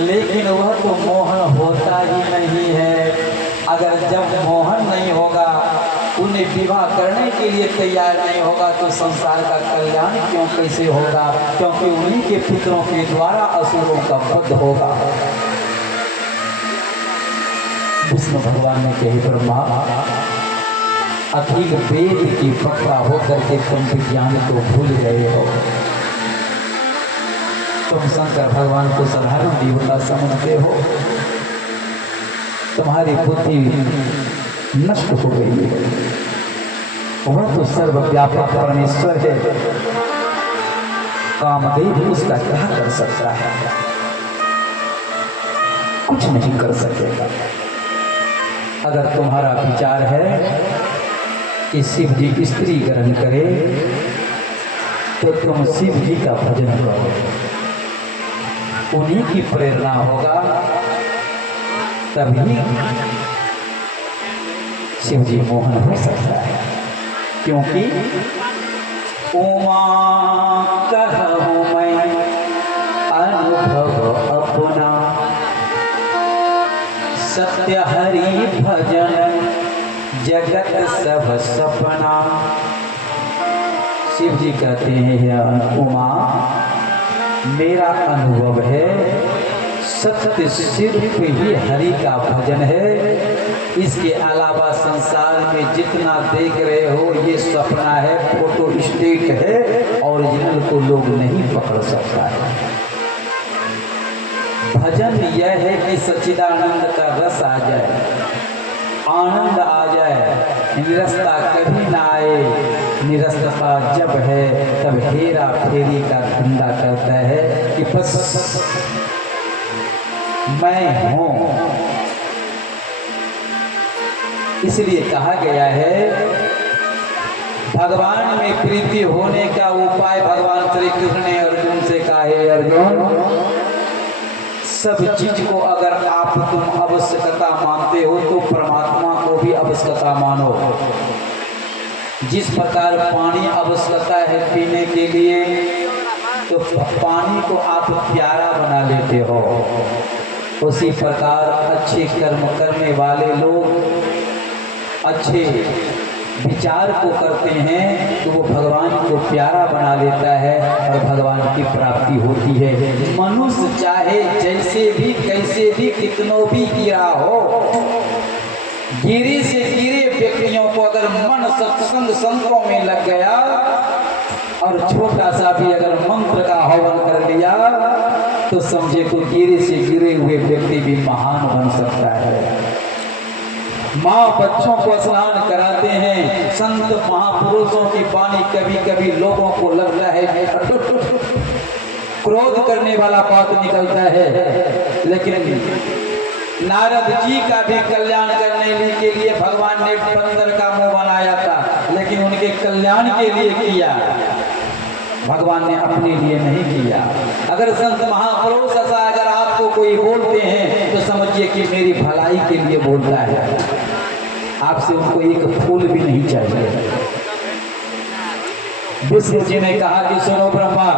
लेकिन वह तो मोहन होता ही नहीं है। अगर जब मोहन नहीं होगा, उन्हें विवाह करने के लिए तैयार नहीं होगा तो संसार का कल्याण क्यों कैसे होगा? क्योंकि उन्हीं के पुत्रों के द्वारा असुरों का वध होगा। विष्णु भगवान ने कहे ब्रह्मा अखिल वेद की वक्ता होकर के तुम विज्ञान को भूल गए हो। तुम शंकर भगवान को साधारण देवता समझते हो। तुम्हारी बुद्धि नष्ट हो गई है। वह तो सर्वव्यापक परमेश्वर है। कामदेव उसका क्या कर सकता है? कुछ नहीं कर सकेगा। अगर तुम्हारा विचार है कि शिव जी स्त्री ग्रहण करे तो तुम शिव जी का भजन करो, उन्हीं की प्रेरणा होगा, तभी शिव जी मोहन हो सकता है। क्योंकि उमा कहूँ मैं अनुभव अपना सत्य हरि भजन जगत सब सपना। शिव जी कहते हैं उमा मेरा अनुभव है, सत्य सिर्फ ही हरि का भजन है। इसके अलावा संसार में जितना देख रहे हो ये सपना है, फोटो स्टेट है, ओरिजिनल को लोग नहीं पकड़ सकता है। भजन यह है कि सच्चिदानंद का रस आ जाए, आनंद आ जाए, निरस्ता कभी ना आए। निरस्तता जब है तब हेरा फेरी का धंधा करता है कि बस मैं हूं। इसलिए कहा गया है भगवान में प्रीति होने का उपाय भगवान श्री कृष्ण ने अर्जुन से कहा है, अर्जुन सब चीज को अगर आप तुम आवश्यकता मानते हो तो परमात्मा को भी आवश्यकता मानो। जिस प्रकार पानी आवश्यकता है पीने के लिए, तो पानी को आप प्यारा बना लेते हो, उसी प्रकार अच्छे कर्म करने वाले लोग अच्छे विचार को करते हैं तो वो भगवान को प्यारा बना लेता है और भगवान की प्राप्ति होती है। मनुष्य चाहे जैसे भी कैसे भी कितनों भी गिरा हो, गिरे से गिरे व्यक्तियों को अगर मन सत्संग संतों में लग गया और छोटा सा भी अगर मंत्र का हवन कर लिया तो समझे को गिरे से गिरे हुए व्यक्ति भी महान बन सकता है। माँ बच्चों को स्नान कराते हैं, संत महापुरुषों की वाणी कभी कभी लोगों को लगता है क्रोध करने वाला बात निकलता है, लेकिन नारद जी का भी कल्याण करने के लिए भगवान ने बंदर का मुंह बनाया था, लेकिन उनके कल्याण के लिए किया, भगवान ने अपने लिए नहीं किया। अगर संत महापुरुष ऐसा अगर आपको कोई बोलते हैं तो समझिए कि मेरी भलाई के लिए बोलता है, आपसे उनको एक फूल भी नहीं चाहिए। विष्णु जी ने कहा कि सुनो ब्रह्मा,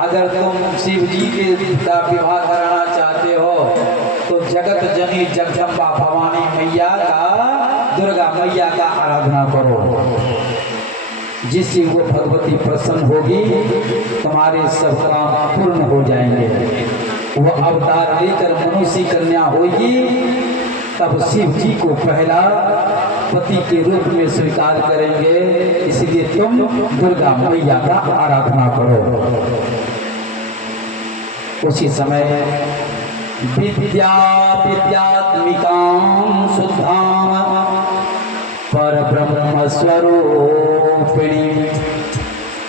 अगर तुम शिव जी के का विवाह कराना चाहते हो तो जगत जनी जगदम्बा भवानी मैया का, दुर्गा मैया का आराधना करो, जिससे वो भगवती प्रसन्न होगी, तुम्हारे सब काम पूर्ण जाएंगे। वो अवतार लेकर मनुष्य कन्या होगी, तब शिव जी को पहला पति के रूप में स्वीकार करेंगे। इसलिए तुम दुर्गा मैया का आराधना करो। उसी समय विद्या विद्यात्मिकां शुद्धां परब्रह्म स्वरूपिणी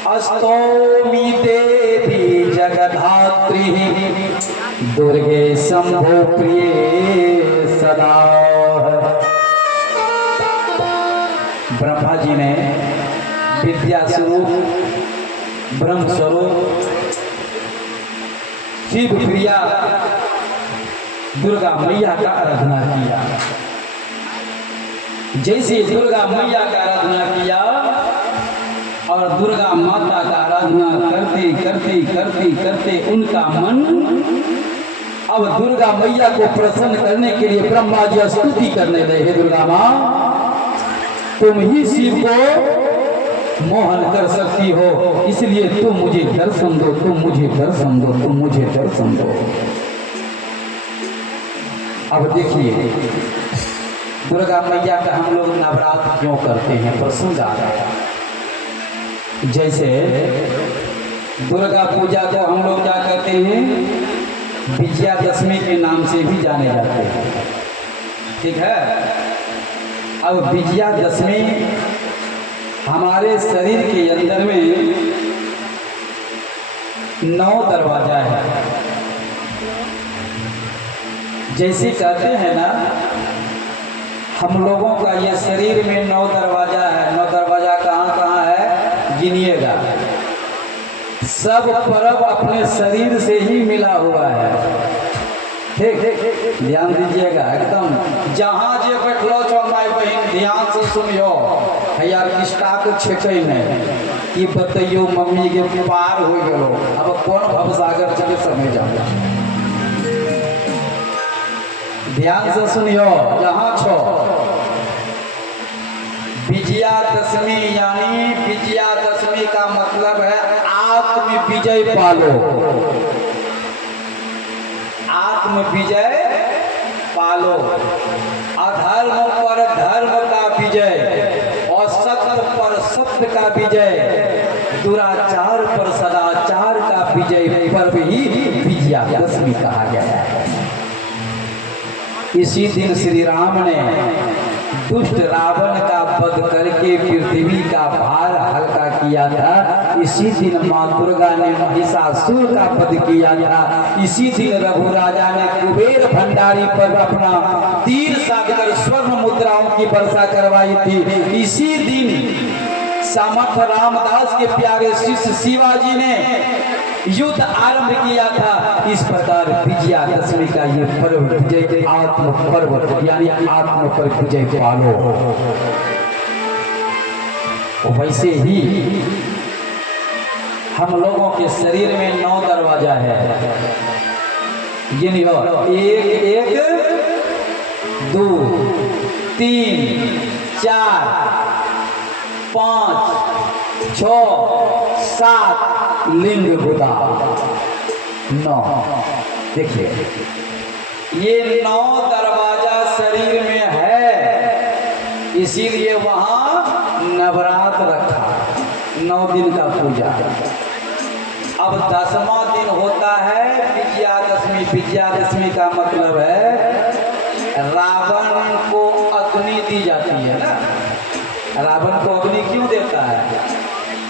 अस्तोमि देवी जगधात्री दुर्गे शंभो प्रिय सदा। ब्रह्मा जी ने विद्या स्वरूप, ब्रह्म स्वरूप, शिव प्रिया दुर्गा मैया का आराधना किया। जैसे दुर्गा मैया का आराधना किया और दुर्गा माता का आराधना करते करते करते करते उनका मन अब दुर्गा मैया को प्रसन्न करने के लिए ब्रह्मा जी स्तुति करने लगे। दुर्गा माँ, तुम ही शिव को मोहन कर सकती हो, इसलिए तुम मुझे दर्शन दो, तुम मुझे दर्शन दो, तुम मुझे दर्शन दो। अब देखिए दुर्गा मैया का हम लोग नवरात्र क्यों करते हैं, प्रसंग आ रहा है। जैसे दुर्गा पूजा को हम लोग क्या कहते हैं, विजयादशमी के नाम से भी जाने जाते हैं, ठीक है। अब विजयादशमी हमारे शरीर के अंदर में 9 दरवाजा है। जैसे कहते हैं ना, हम लोगों का ये शरीर में 9 दरवाजा है। 9 दरवाजा कहाँ कहाँ है, गिनिएगा। सब परब अपने शरीर से ही मिला हुआ है, ठीक, ध्यान दीजिएगा एकदम। जहाँ जे बैठलो छो माय बहन, ध्यान से सुनियो। यार किस्ता को छेकै नहीं, ये बतैयो मम्मी के पार हो गलो, अब कौन भवसागर चले समय जाओ। ध्यान से सुनियो, जहाँ छो विजयादशमी, यानी विजयादशमी का मतलब है आत्म विजय पालो, आत्म विजय पालो। अधर्म पर धर्म का विजय और सत्य पर सत्य का विजय, दुराचार पर सदाचार का विजय पर्व ही विजयादशमी कहा गया है। इसी दिन श्री राम ने दुष्ट रावण का वध करके पृथ्वी का भार हल्का किया था। इसी दिन माँ दुर्गा ने महिषासुर का वध किया था। इसी दिन रघु राजा ने कुबेर भंडारी पर अपना तीर साधकर स्वर्ण मुद्राओं की वर्षा करवाई थी। इसी दिन समर्थ रामदास के प्यारे शिष्य शिवाजी ने युद्ध आरंभ किया था। इस प्रकार विजयादशमी का ये पर्व विजय आत्म पर्व, यानी आत्म पर विजय पालो। वैसे ही हम लोगों के शरीर में 9 दरवाजा है, गिनियो। 1 1 2 3 4 5 6 7 लिंग बुधा 9। देखिए ये 9 दरवाजा शरीर में है, इसीलिए वहां नवरात्र रखा, 9 दिन का पूजा। अब 10वां दिन होता है विजयादशमी। विजयादशमी का मतलब है रावण को अग्नि दी जाती है ना। रावण को अग्नि क्यों देता है,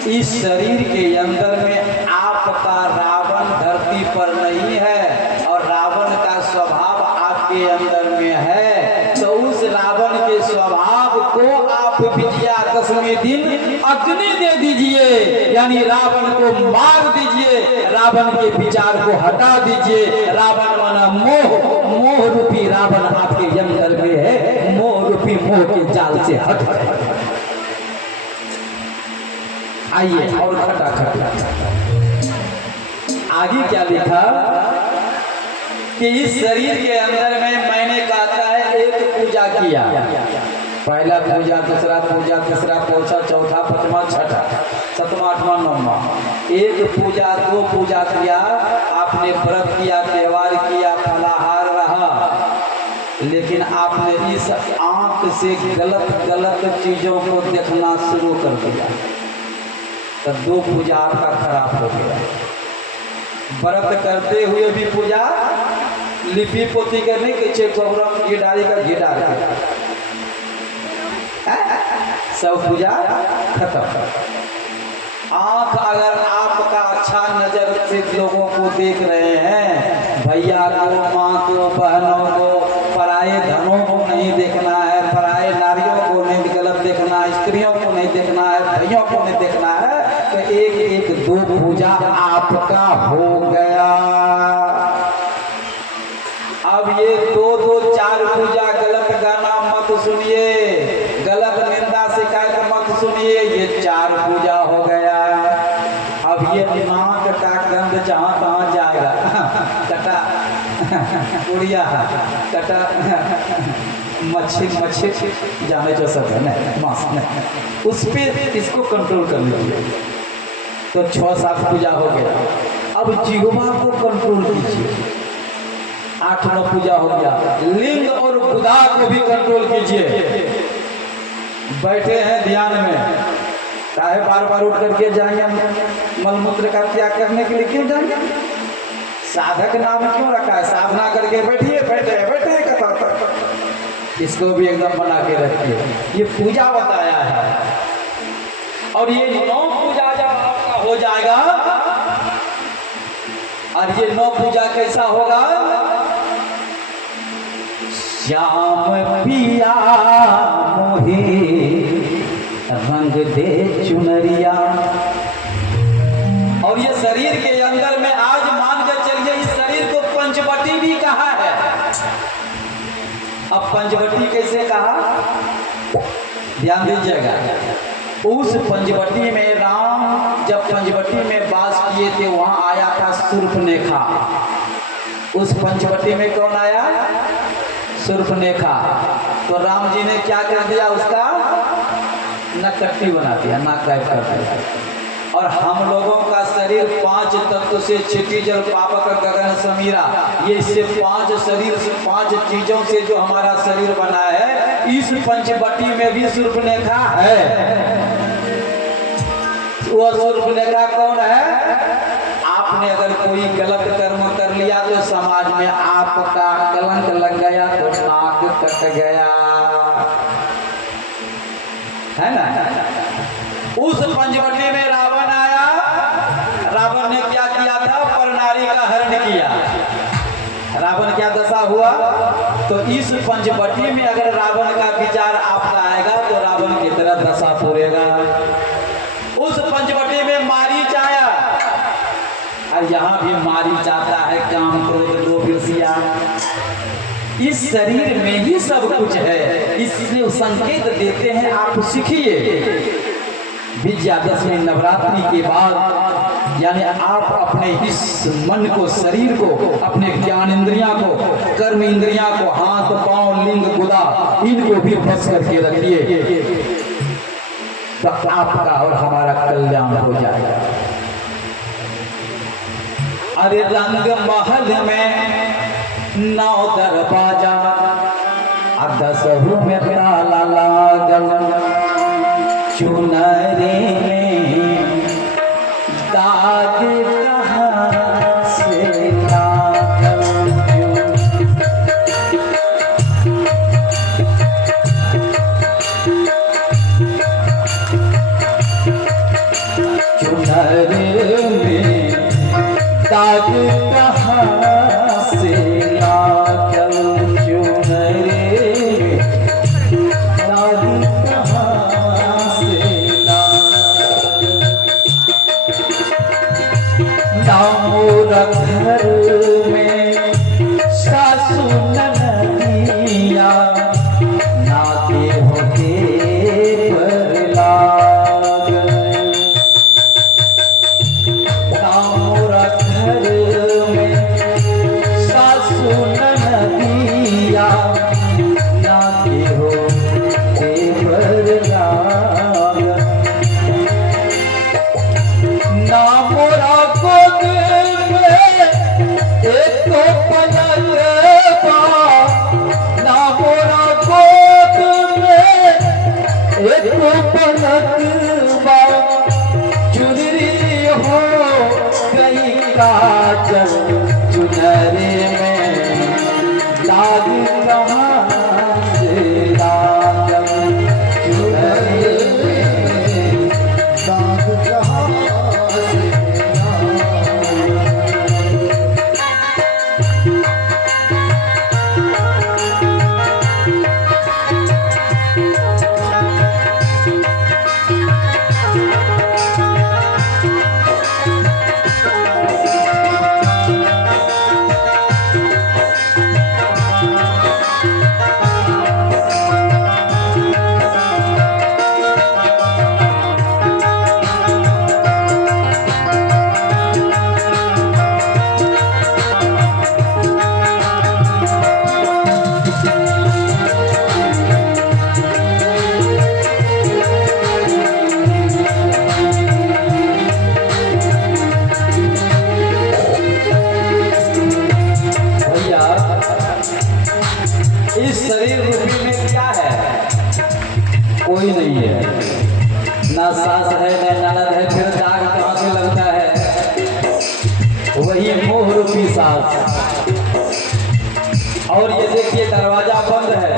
इस शरीर के अंदर में आपका रावण धरती पर नहीं है और रावण का स्वभाव आपके अंदर में है, तो उस रावण के स्वभाव को आप विजयादशमी दिन अग्नि दे दीजिए, यानी रावण को मार दीजिए, रावण के विचार को हटा दीजिए। रावण माना मोह, मोह रूपी रावण आपके अंदर में है, मोह रूपी मोह के जाल से हट जाए। आइए और खटाखट आगे क्या लिखा कि इस शरीर के अंदर में मैंने कहा है एक पूजा किया, पहला पूजा, दूसरा पूजा, तीसरा पूजा, चौथा, पांचवा, छठा, 7वां, 8वां, 9वां। एक पूजा दो पूजा किया, आपने व्रत किया, त्योहार किया, फलाहार रहा, लेकिन आपने इस आंख से गलत गलत चीजों को देखना शुरू कर दिया, तो दो पूजा आपका खराब हो गया। व्रत करते हुए भी पूजा लिपि पोती करने के छे प्रोग्राम घी डाली का घी डाल सब पूजा खत्म। आंख अगर आपका अच्छा नजर से लोगों को देख रहे हैं, भैया को, माँ को, बहनों को, पराये धनों को नहीं देखना है, पराये नारियों को नहीं गलत देखना है, स्त्रियों को नहीं देखना है, भाइयों को नहीं देखना है, तो एक एक दो पूजा आपका हो गया। अब ये दो दो चार पूजा गलत गाना मत सुनिए, गलत निंदा शिकायत मत सुनिए, ये चार पूजा हो गया। अब ये नाक का गंध जहाँ तहाँ जाएगा, कटा उड़िया कटा मच्छी मच्छी जाने जो सब है ना मांस में, उस पर इसको कंट्रोल कर लीजिए। तो 6-7 पूजा हो गया। अब जिह्वा को कंट्रोल कीजिए, 8-9 पूजा हो गया। लिंग और गुदा को भी कंट्रोल कीजिए। बैठे हैं ध्यान में, चाहे बार बार उठ करके जाएंगे मलमूत्र का त्याग करने के लिए, क्यों जाएंगे? साधक नाम क्यों रखा है? साधना करके बैठिए, बैठे बैठे कथा, इसको भी एकदम बना के रखिए। ये पूजा बताया है। और ये 9 पूजा जब आपका हो जाएगा, और ये 9 पूजा कैसा होगा? श्याम पिया मोहे रंग दे चुनरिया। और ये शरीर के अंदर में आज मान के चलिए, इस शरीर को पंचवटी भी कहा है। अब पंचवटी कैसे कहा, ध्यान दीजिएगा। उस पंचवटी में राम जब पंचवटी में वास किए थे, वहां आया था शूर्पणखा। उस पंचवटी में कौन आया? शूर्पणखा। तो राम जी ने क्या कर दिया? उसका नकट्टी बना दिया, नाक गायब कर दिया। और हम लोगों का शरीर 5 तत्व से क्षितिजल पावक गगन समीरा, ये इससे 5 शरीर से 5 चीजों से जो हमारा शरीर बना है, इस पंचवटी में भी शूर्पणखा है। वो शूर्पणखा कौन है? आपने अगर कोई गलत कर्म कर लिया तो समाज में आपका कलंक लग गया, तो नाक कट गया, है ना? उस पंचवटी में रावण आया। रावण ने क्या किया था? पर नारी का हरण किया। रावण क्या दशा हुआ? तो इस पंचवटी में अगर रावण का विचार आपका आएगा, तो रावण की तरह दशा पूरेगा। उस पंचवटी में मारीच आया, और यहाँ भी मारीच आता है, काम क्रोध लोभ ईर्ष्या। इस शरीर में ही सब कुछ है, इसलिए संकेत देते हैं, आप सीखिए। विजयादशमी नवरात्रि के बाद, यानी आप अपने इस मन को, शरीर को, अपने ज्ञान इंद्रियां को, कर्म इंद्रियां को, हाथ पांव लिंग गुदा, इनको भी बस करके रखिए, तो आपका और हमारा कल्याण हो जाएगा। अरे रंग महल में 9 दरवाजा, 10 में ताला लागल, चुनरी में दाग कहाँ से लागल। चुनरी में दाग कहाँ से लागल, चुनरी में दाग कहाँ से लागल। चुनरी में दाग कहाँ से लागल, चुनरी में दाग कहाँ से इस शरीर रूपी में क्या है? कोई नहीं है, ना सास है ना ननद है, फिर दाग कहाँ से लगता है? वही मोह रूपी सास। और ये देखिए दरवाजा बंद है।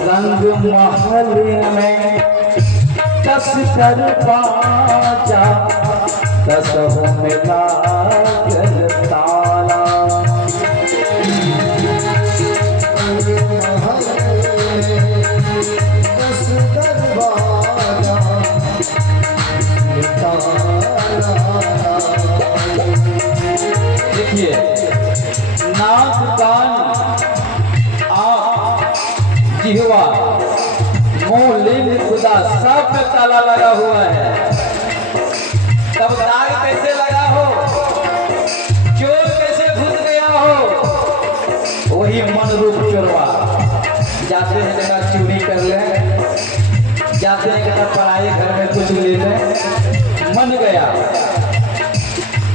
रंग महल में कस कर पाचा, कसों में लागल ताला। देखिए नाक, कान, आँख, जिह्वा, मुंह, लिंग, खुदा सब पे ताला लगा हुआ है। तब दाग कैसे लगा हो? चोर कैसे घुस गया हो? वही मन रूप चोरवा। जाते हैं जगह चोरी कर ले, जाते हैं जगह पराए घर में कुछ ले ले, मन गया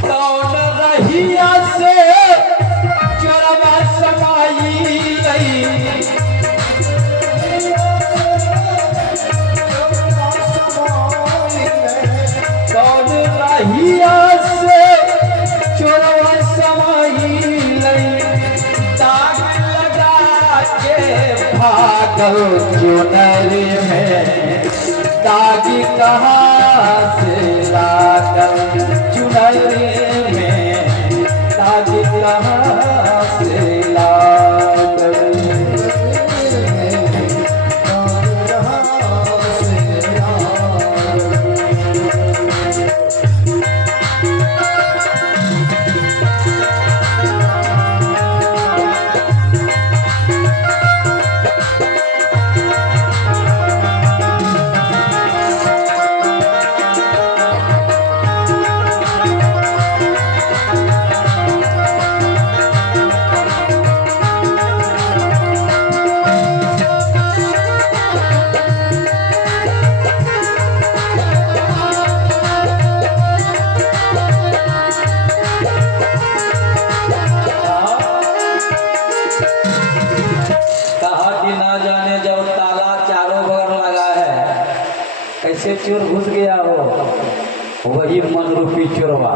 कौन रहिया से चोरवा समाई गई, कौन रहिया से चोरवा समाई गई, दाग लगा के भागल चुनरी में दाग कहाँ से लागल, चुनरी में दाग कहाँ से लागल। कैसे चोर घुस गया हो? वही मन रूपी चोरवा।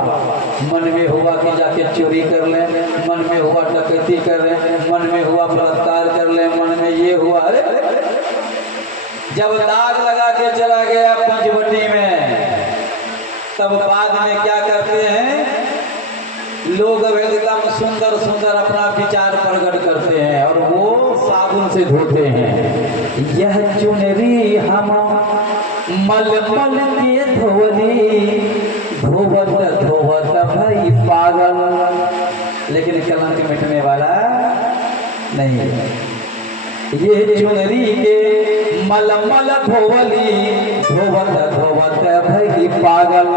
मन में हुआ कि जाके चोरी कर ले, मन में हुआ डकैती कर ले, मन में हुआ बलात्कार कर ले, मन में ये हुआ। अरे जब दाग लगा के चला गया पंचवटी में, तब बाद में क्या करते हैं लोग? एकदम सुंदर सुंदर अपना विचार प्रकट करते हैं और वो साबुन से धोते हैं। यह चुनरी हम मल मल के धोली, धोवत धोवत भाई पागल। लेकिन कलंक मिटने वाला नहीं है। ये चुनरी के मल मल धोवली, धोवत धोवत भाई पागल।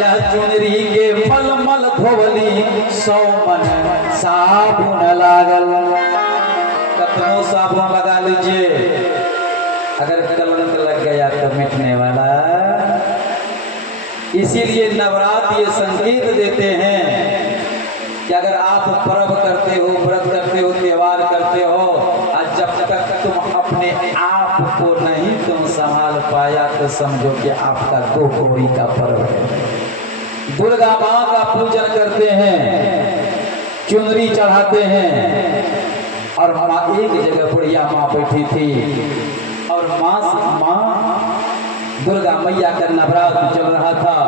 यह चुनरी के मल मल धोवली, 100 मन साबुन लागल। कतनो साबुन लगा लीजिए, अगर कलंक लग गया तो मिटने वाला। इसीलिए नवरात्र ये संकेत देते हैं कि अगर आप पर्व करते हो, व्रत करते हो, त्योहार करते हो, और जब तक तुम अपने आप को नहीं तुम संभाल पाया तो समझो कि आपका 2 कौड़ी का पर्व है। दुर्गा माँ का पूजन करते हैं, चुनरी चढ़ाते हैं। और माँ एक जगह बुढ़िया माँ बैठी थी और माँ दुर्गा मैया का नवरात्र चल रहा था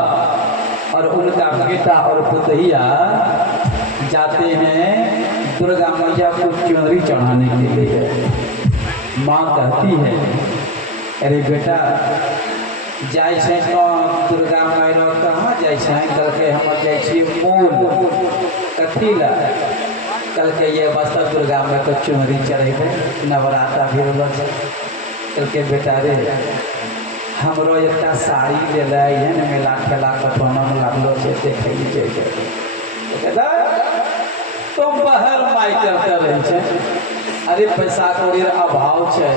और उनका बेटा और पुतहिया जाते हैं दुर्गा मैया को चुनरी चढ़ाने के लिए। माँ कहती है, अरे बेटा जाए तो दुर्गा मैया कहाँ जाए कल के हम जाए मूल कथी ला कल के ये बस्तर दुर्गा माँ को चुनरी चढ़ेबे नवरात्रा भी कल के बेटा रे हमरो एक साड़ी ले है न मेला ठेला कटौना में लागलो से देखे लीजिए तुम बहर माई करते रहे छे। अरे पैसा कौड़ी अभाव है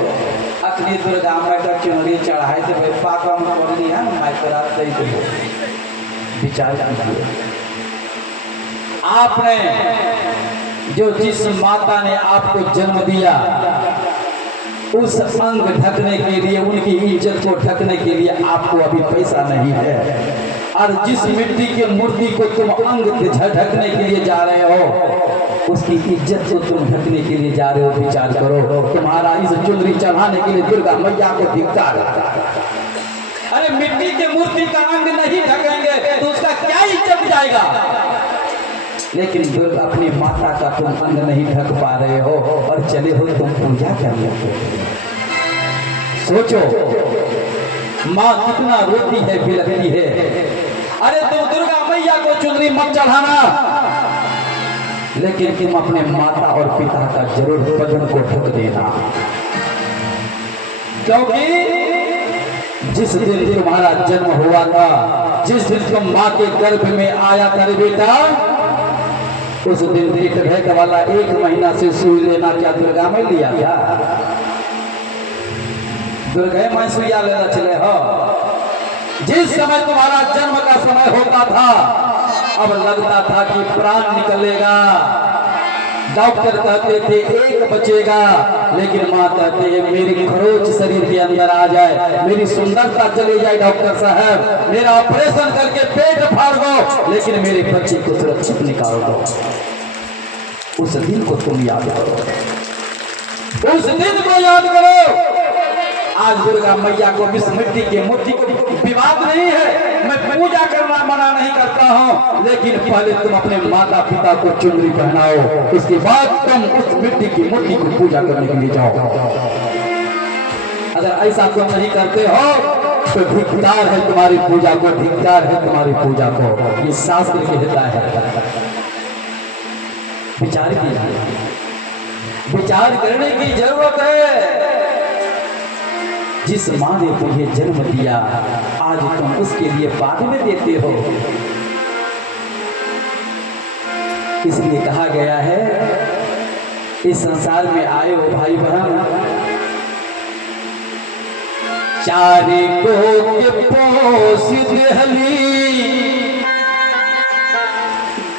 अखनी दुर्गा माई का चुनरी चढ़ाई देवे पाका में पड़ली है माई पर आप दे देवे। विचार कीजिए आपने जो जिस माता ने आपको जन्म दिया उस अंग ढकने के लिए उनकी इज्जत को ढकने के लिए आपको अभी पैसा नहीं है और जिस मिट्टी की मूर्ति को तुम अंग ढकने के लिए जा रहे हो उसकी इज्जत को तुम ढकने के लिए जा रहे हो। विचार करो तुम्हारा इस चुनरी चढ़ाने के लिए दुर्गा मैया को धिक्कार। अरे मिट्टी की मूर्ति का अंग नहीं ढकेंगे तो उसका क्या इज्जत जाएगा। लेकिन दुर्गा अपनी माता का तुम अंग नहीं ढक पा रहे हो और चले हो तुम पूजा करने। सोचो माँ कितना रोती है बिलखती है। अरे तुम दुर्गा मैया को चुनरी मत चढ़ाना लेकिन तुम अपने माता और पिता का जरूर बदन को ढक देना क्योंकि जिस दिन तुम्हारा जन्म हुआ था जिस दिन तुम माँ के गर्भ में आया था बेटा उस दिन पेट भेट वाला 1 महीना से सुई लेना क्या दुर्गा में लिया था। दुर्गा में सुइया लेना चले हो। जिस समय तुम्हारा जन्म का समय होता था अब लगता था कि प्राण निकलेगा। डॉक्टर कहते थे 1 बचेगा लेकिन माँ कहते हैं मेरी खरोच शरीर के अंदर आ जाए मेरी सुंदरता चली जाए डॉक्टर साहब मेरा ऑपरेशन करके पेट फाड़ दो लेकिन मेरे बच्चे को सुरक्षित निकाल दो। उस दिन को तुम याद करो उस दिन को याद करो। आज दुर्गा मैया को इस मिट्टी के मूर्ति को विवाद नहीं है मैं पूजा करना मना नहीं करता हूँ लेकिन पहले तुम अपने माता पिता को चुनरी पहनाओ उसके बाद तुम उस मिट्टी की मूर्ति को पूजा करने के लिए जाओ। अगर ऐसा तुम नहीं करते हो तो धिक्कार है तुम्हारी पूजा को धिक्कार है तुम्हारी पूजा को। ये शास्त्र कहता है। विचार कीजिए विचार करने की जरूरत है। जिस माँ ने तुम्हें जन्म दिया आज तुम उसके लिए बाद में देते हो। इसलिए कहा गया है इस संसार में आए हो भाई बहन चारे को के पोस देहली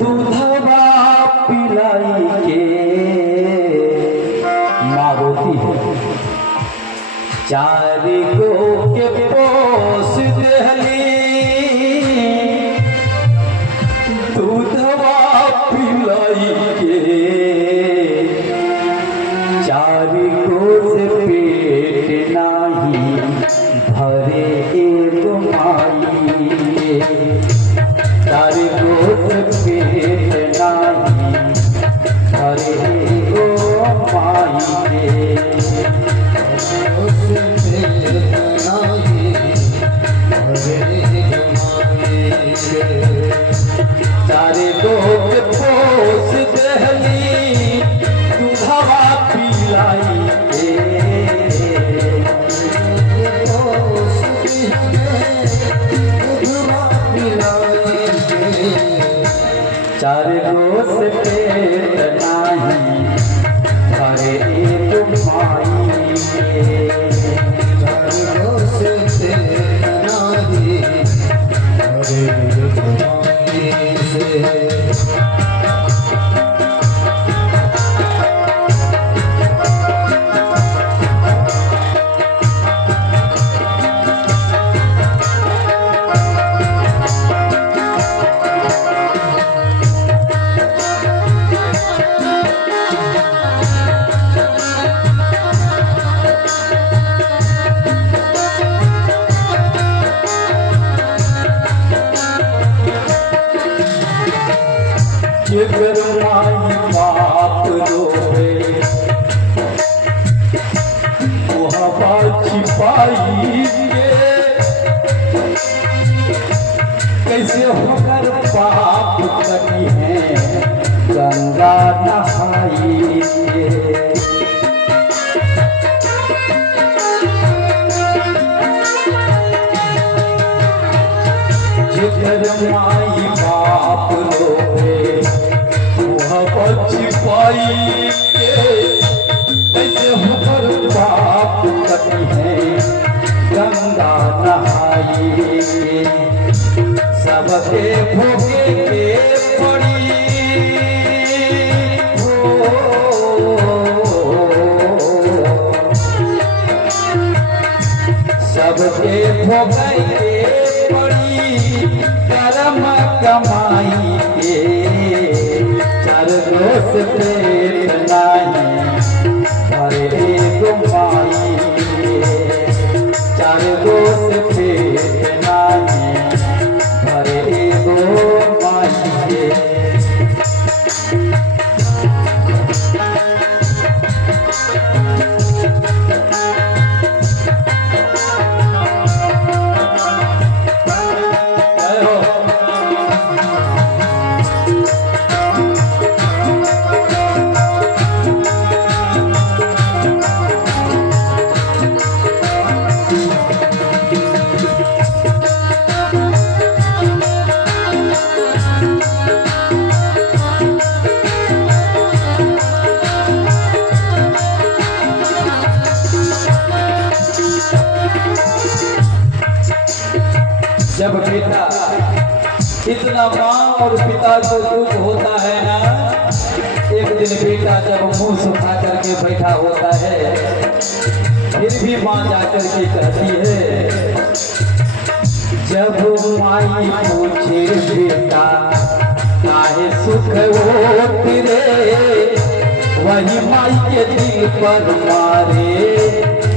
दूधवा पिलाई के मारोती है। चारी को के पोस देहली दूधवा पिलाई के चारी को से पेट नाही भरे एक माई चारी को से पेट नाही भरे एक माई तारे लोग पोस दहली दूधवा पिलाई चारे रोज पेट नाही भरे एक माई चारे रोज पेट नाही भरे जेकर माई बाप रोवे वो हवा छिपाई के कैसे होकर पाप कटी है गंगा नहाई के जेकर माई बाप रोवे वह छिपाई के कैसे होकर पाप कटी है गंगा नहाई सबके भोगे के पड़ी सबके भोगे के पड़ी कर्म कमाई के चार रोज पेट नहीं भरे गुमाई के चार रोज पेट नहीं भरे गुमाई के जब बेटा इतना माँ और पिता को दुख होता है ना, एक दिन बेटा जब मुंह सुखा करके बैठा होता है फिर भी माँ जाकर के कहती है, जब माई पूछे बेटा काहे सुख हो तेरे, वही माई के दिल पर मारे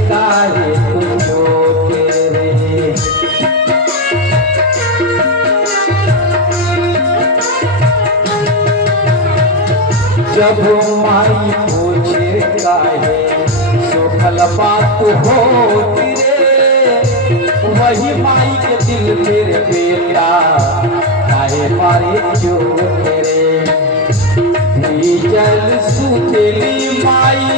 काहे तुझो तेरे। जब माई पूछे काहे सुखल बात हो तेरे, वही माई के दिल मेरे बेटा काहे मारे जो तेरे। जल सुतेली माई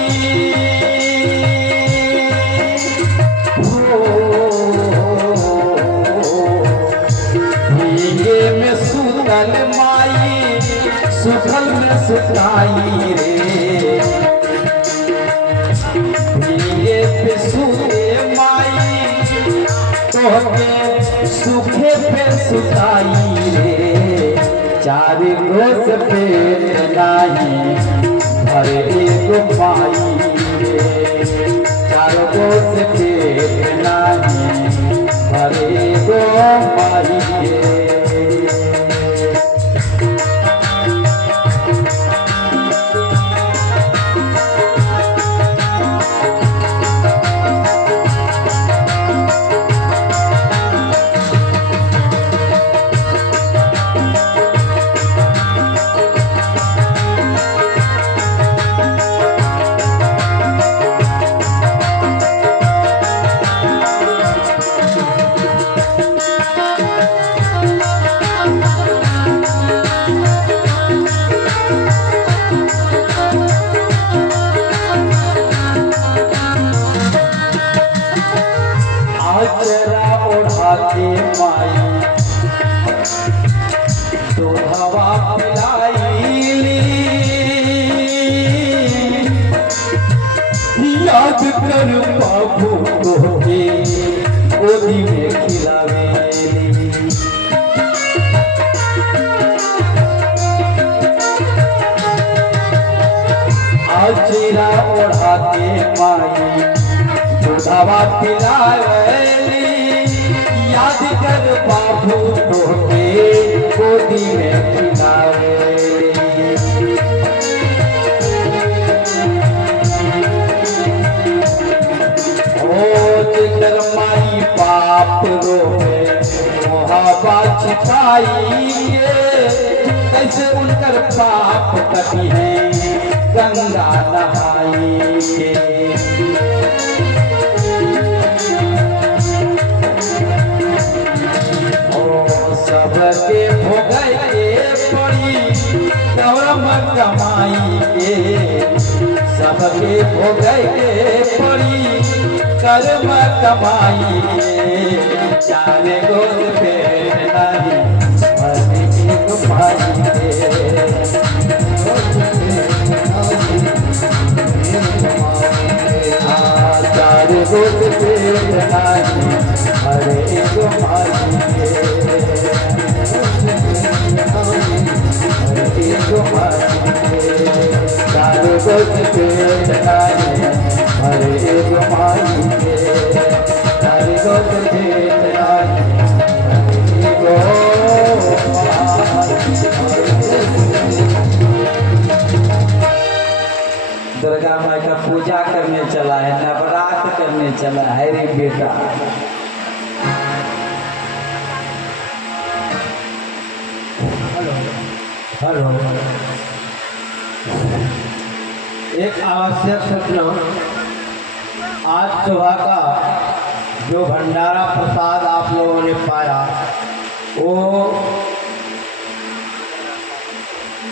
भीगे में सुतल माई सुखल में सुताई रे। भीगे पे सुते माई तोहके सुखे पे सुताई रे। चार रोज पेट नाही भरे एक माई रे। चार रोज पेट नाही भरे एक माई रे। आचरा ओढ़ाते माई दूधवा पिलाईली। याद कर बाबू तोहके गोदी में खिलावेली। आचरा ओढ़ाते माई दूधवा पिलावेली। याद कर बाबू तोहके गोदी में खिलावेली। ओ जेकर माई बाप रोवे मोहब्बत छिपाई कैसे उन कर पाप कटी है गंगा नहाई के। सबके भोगै के पड़ी कर्म कमाई के, सबके भोगै के पड़ी कर्म कमाई के। चार गोद पेट नहीं भरी एक भाई के, चार गोद पेट नहीं हरे एक भाई के, चार गोद पेट नहीं हरे एक भाई के, चार गोद पेट नहीं दुर्गा माँ का पूजा करने चला है, नवरात्र करने चला है रे बेटा। हेलो, एक आवश्यक सूचना। आज सुबह का जो भंडारा प्रसाद आप लोगों ने पाया वो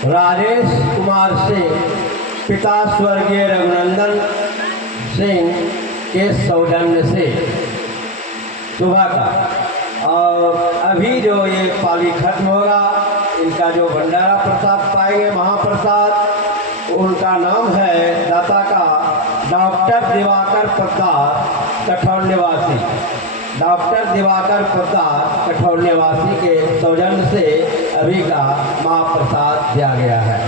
राजेश कुमार सिंह पिता स्वर्गीय रघुनंदन सिंह के सौजन्य से सुबह का, और अभी जो ये पाली खत्म होगा इनका जो भंडारा प्रसाद पाएंगे महाप्रसाद, उनका नाम है दाता का डॉक्टर दिवाकर पोद्दार कठौर निवासी, डॉक्टर दिवाकर पोद्दार कठौर निवासी के सौजन्य से अभी का महाप्रसाद दिया गया है।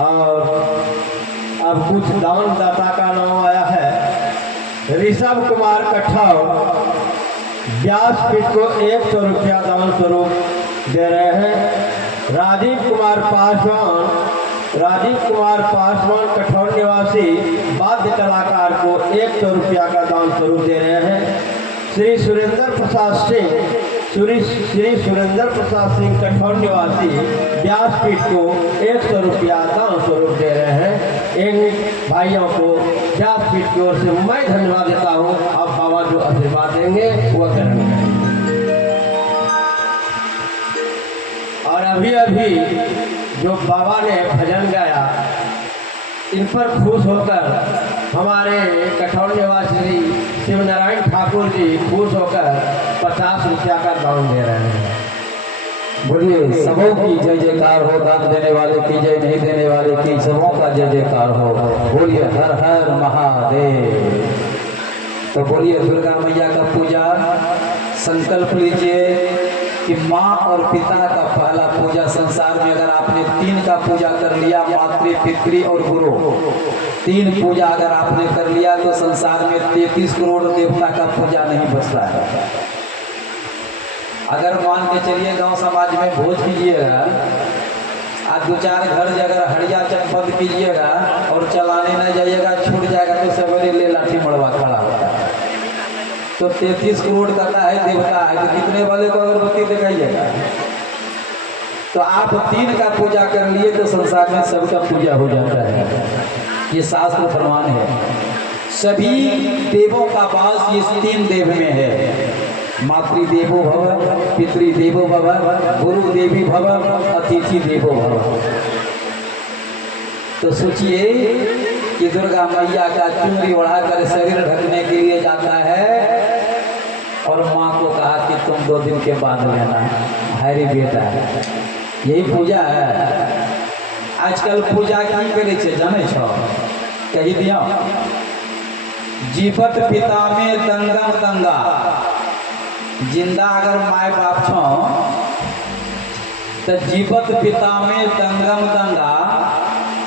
और अब कुछ दानदाता का नाम आया है। ऋषभ कुमार कठौर व्यासपीठ को 100 रुपया दान स्वरूप दे रहे हैं। राजीव कुमार पासवान कठौर निवासी वाद्य कलाकार को 100 रुपया का दान स्वरूप दे रहे हैं। श्री सुरेंद्र प्रसाद सिंह कठौर निवासी व्यासपीठ को 100 रुपया दान स्वरूप दे रहे हैं। इन भाइयों को व्यासपीठ की ओर से मैं धन्यवाद देता हूँ। आप बाबा जो आशीर्वाद देंगे वह करेंगे। और अभी जो बाबा ने भजन गाया, इन पर खुश होकर हमारे कठौर निवासी श्री शिवनारायण ठाकुर जी खुश होकर 50 रुपया का दान दे रहे हैं। बोलिए सबों की जय जयकार हो, दान देने वाले की जय, नहीं देने वाले की सबों का जय जयकार हो। बोलिए हर हर महादेव। तो बोलिए दुर्गा मैया का पूजा संकल्प लीजिए कि माँ और पिता का पहला पूजा संसार में अगर आपने 3 का पूजा कर लिया, मातृ पितृ और गुरु, 3 पूजा अगर आपने कर लिया तो संसार में 33 करोड़ देवता का पूजा नहीं बचता है। अगर मान के चलिए गांव समाज में भोज कीजिएगा, आज 2-4 घर अगर हड़िया चकबंद कीजिएगा और चलाने न जाइएगा, छूट जाएगा तो सवेरे ले लाठी मड़वा खड़ा होता है। तो 33 करोड़ कहता है देवता है, तो कितने वाले को अगरबत्ती दिखाइएगा। तो आप 3 का पूजा कर लिए तो संसार में सबका पूजा हो जाता है। ये शास्त्र प्रमाण है। सभी देवों का वास इस 3 देव में है। मातृदेवो भव, पितृदेवो भव, गुरु देवी भव, अतिथि देवो भव। तो सोचिए कि दुर्गा मैया का चुनरी ओढ़ाकर शरीर ढकने के लिए जाता है और माँ को कहा कि तुम 2 दिन के बाद लेना हरी बेटा। यही पूजा है। आजकल पूजा की करे छे जाने छो, कही दिया जीवत पिता में दंगम दंगा। जिंदा अगर माय बाप छो तो जीवत पिता में दंगम दंगा,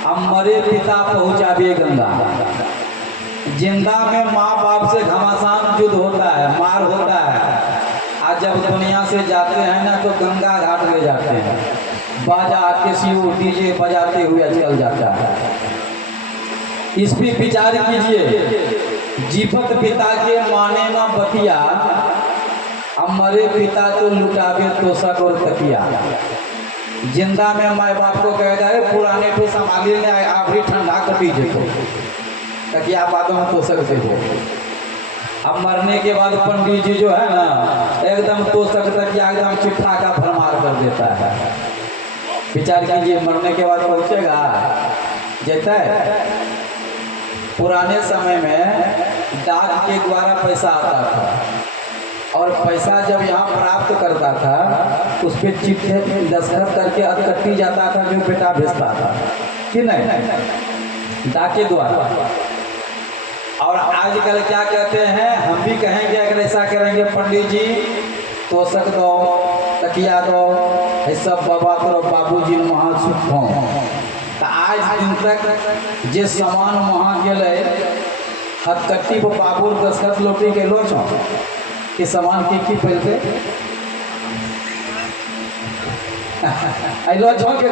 अब मरे पिता पहुँचावे गंगा। जिंदा में माँ बाप से घमासान युद्ध होता है, मार होता है। आज जब दुनिया से जाते हैं ना तो गंगा घाट ले जाते हैं, बाजा कैसियो डीजे बजाते हुए चल जाता है। इस पे विचार कीजिए। जीवत पिता के माने ना बतिया, अब मरे पिता तो लुटावे तोशक और तकिया। जिंदा में माए बाप को कहेगा "ए, पुराने ठो संभाली ने आखिरी ठंडा कर दीजिए तो ताकि आप आदम तो सकते हो। अब मरने के बाद पंडित जी जो है ना एकदम तो सकता कि एकदम चिट्ठा का भरमार कर देता है। विचार कीजिए मरने के बाद पहुंचेगा जैसा है। पुराने समय में डाक के द्वारा पैसा आता था और पैसा जब यहाँ प्राप्त करता था उस पर चिट्ठे दस्तखत करके अधकट्टी जाता था जो बेटा भेजता था कि नहीं डाक के द्वारा। और आजकल क्या कहते हैं हम भी कहेंगे अगर ऐसा करेंगे पंडित जी तोशक दो तकिया दो ऐसा बाबा तो बाबूजी वहाँ सुख हो। तो आज दिन तक जे सामान वहाँ गए हथकट्टी पर बाबू दस्तखत लोटी के लो छो कि सामान की पहलते लो छो के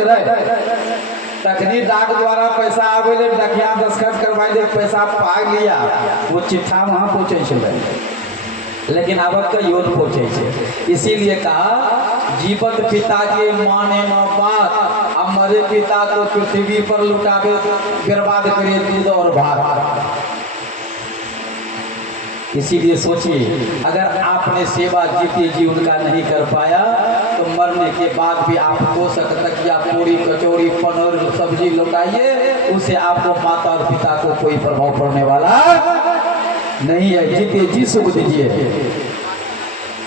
तखनी डाक द्वारा पैसा आवे ले डकिया दस्तखत करवाई दे पैसा पा लिया वो चिट्ठा वहाँ पहुँचे छे लेकिन अब का योन पहुँचे छे। इसीलिए कहा जीवत पिता के माने न बात अब मरे पिता तो पृथ्वी पर लुटावे बर्बाद करे दूध और भात। इसीलिए सोचिए अगर आपने सेवा जीते जी उनका नहीं कर पाया तो मरने के बाद भी आप तोशक तकिया पूरी कचौड़ी पनीर सब्जी लौटाइए उससे आपको माता और पिता को कोई प्रभाव पड़ने वाला नहीं है। जीते जी सुख दीजिए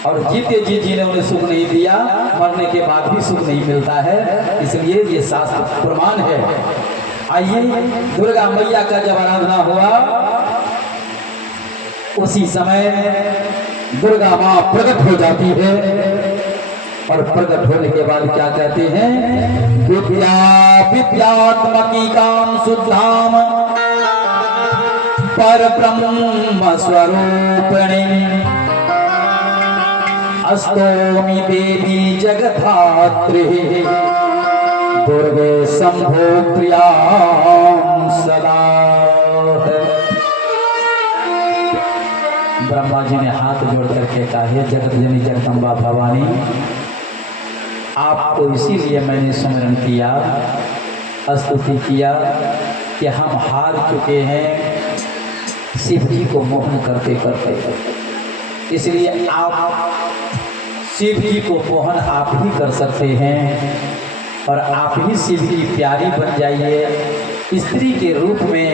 और जीते जी जिन्हें उन्हें सुख नहीं दिया मरने के बाद भी सुख नहीं मिलता है। इसलिए ये शास्त्र प्रमाण है। आइए दुर्गा मैया का जब आराधना हुआ उसी समय दुर्गा माँ प्रकट हो जाती है और प्रकट होने के बाद क्या कहते हैं विद्या विद्यात्मकी काम शुद्धाम पर ब्रह्म स्वरूपिणी अस्तोमि देवी जगधात्री दुर्गे शंभो प्रियां सदा। ब्रह्मा जी ने हाथ जोड़ करके कहा हे जगत जननी जगदम्बा भवानी आपको इसीलिए मैंने स्मरण किया स्तुति किया कि हम हार चुके हैं शिव जी को मोहन करते करते। इसलिए आप शिव जी को मोहन आप ही कर सकते हैं और आप ही शिव की प्यारी बन जाइए। स्त्री के रूप में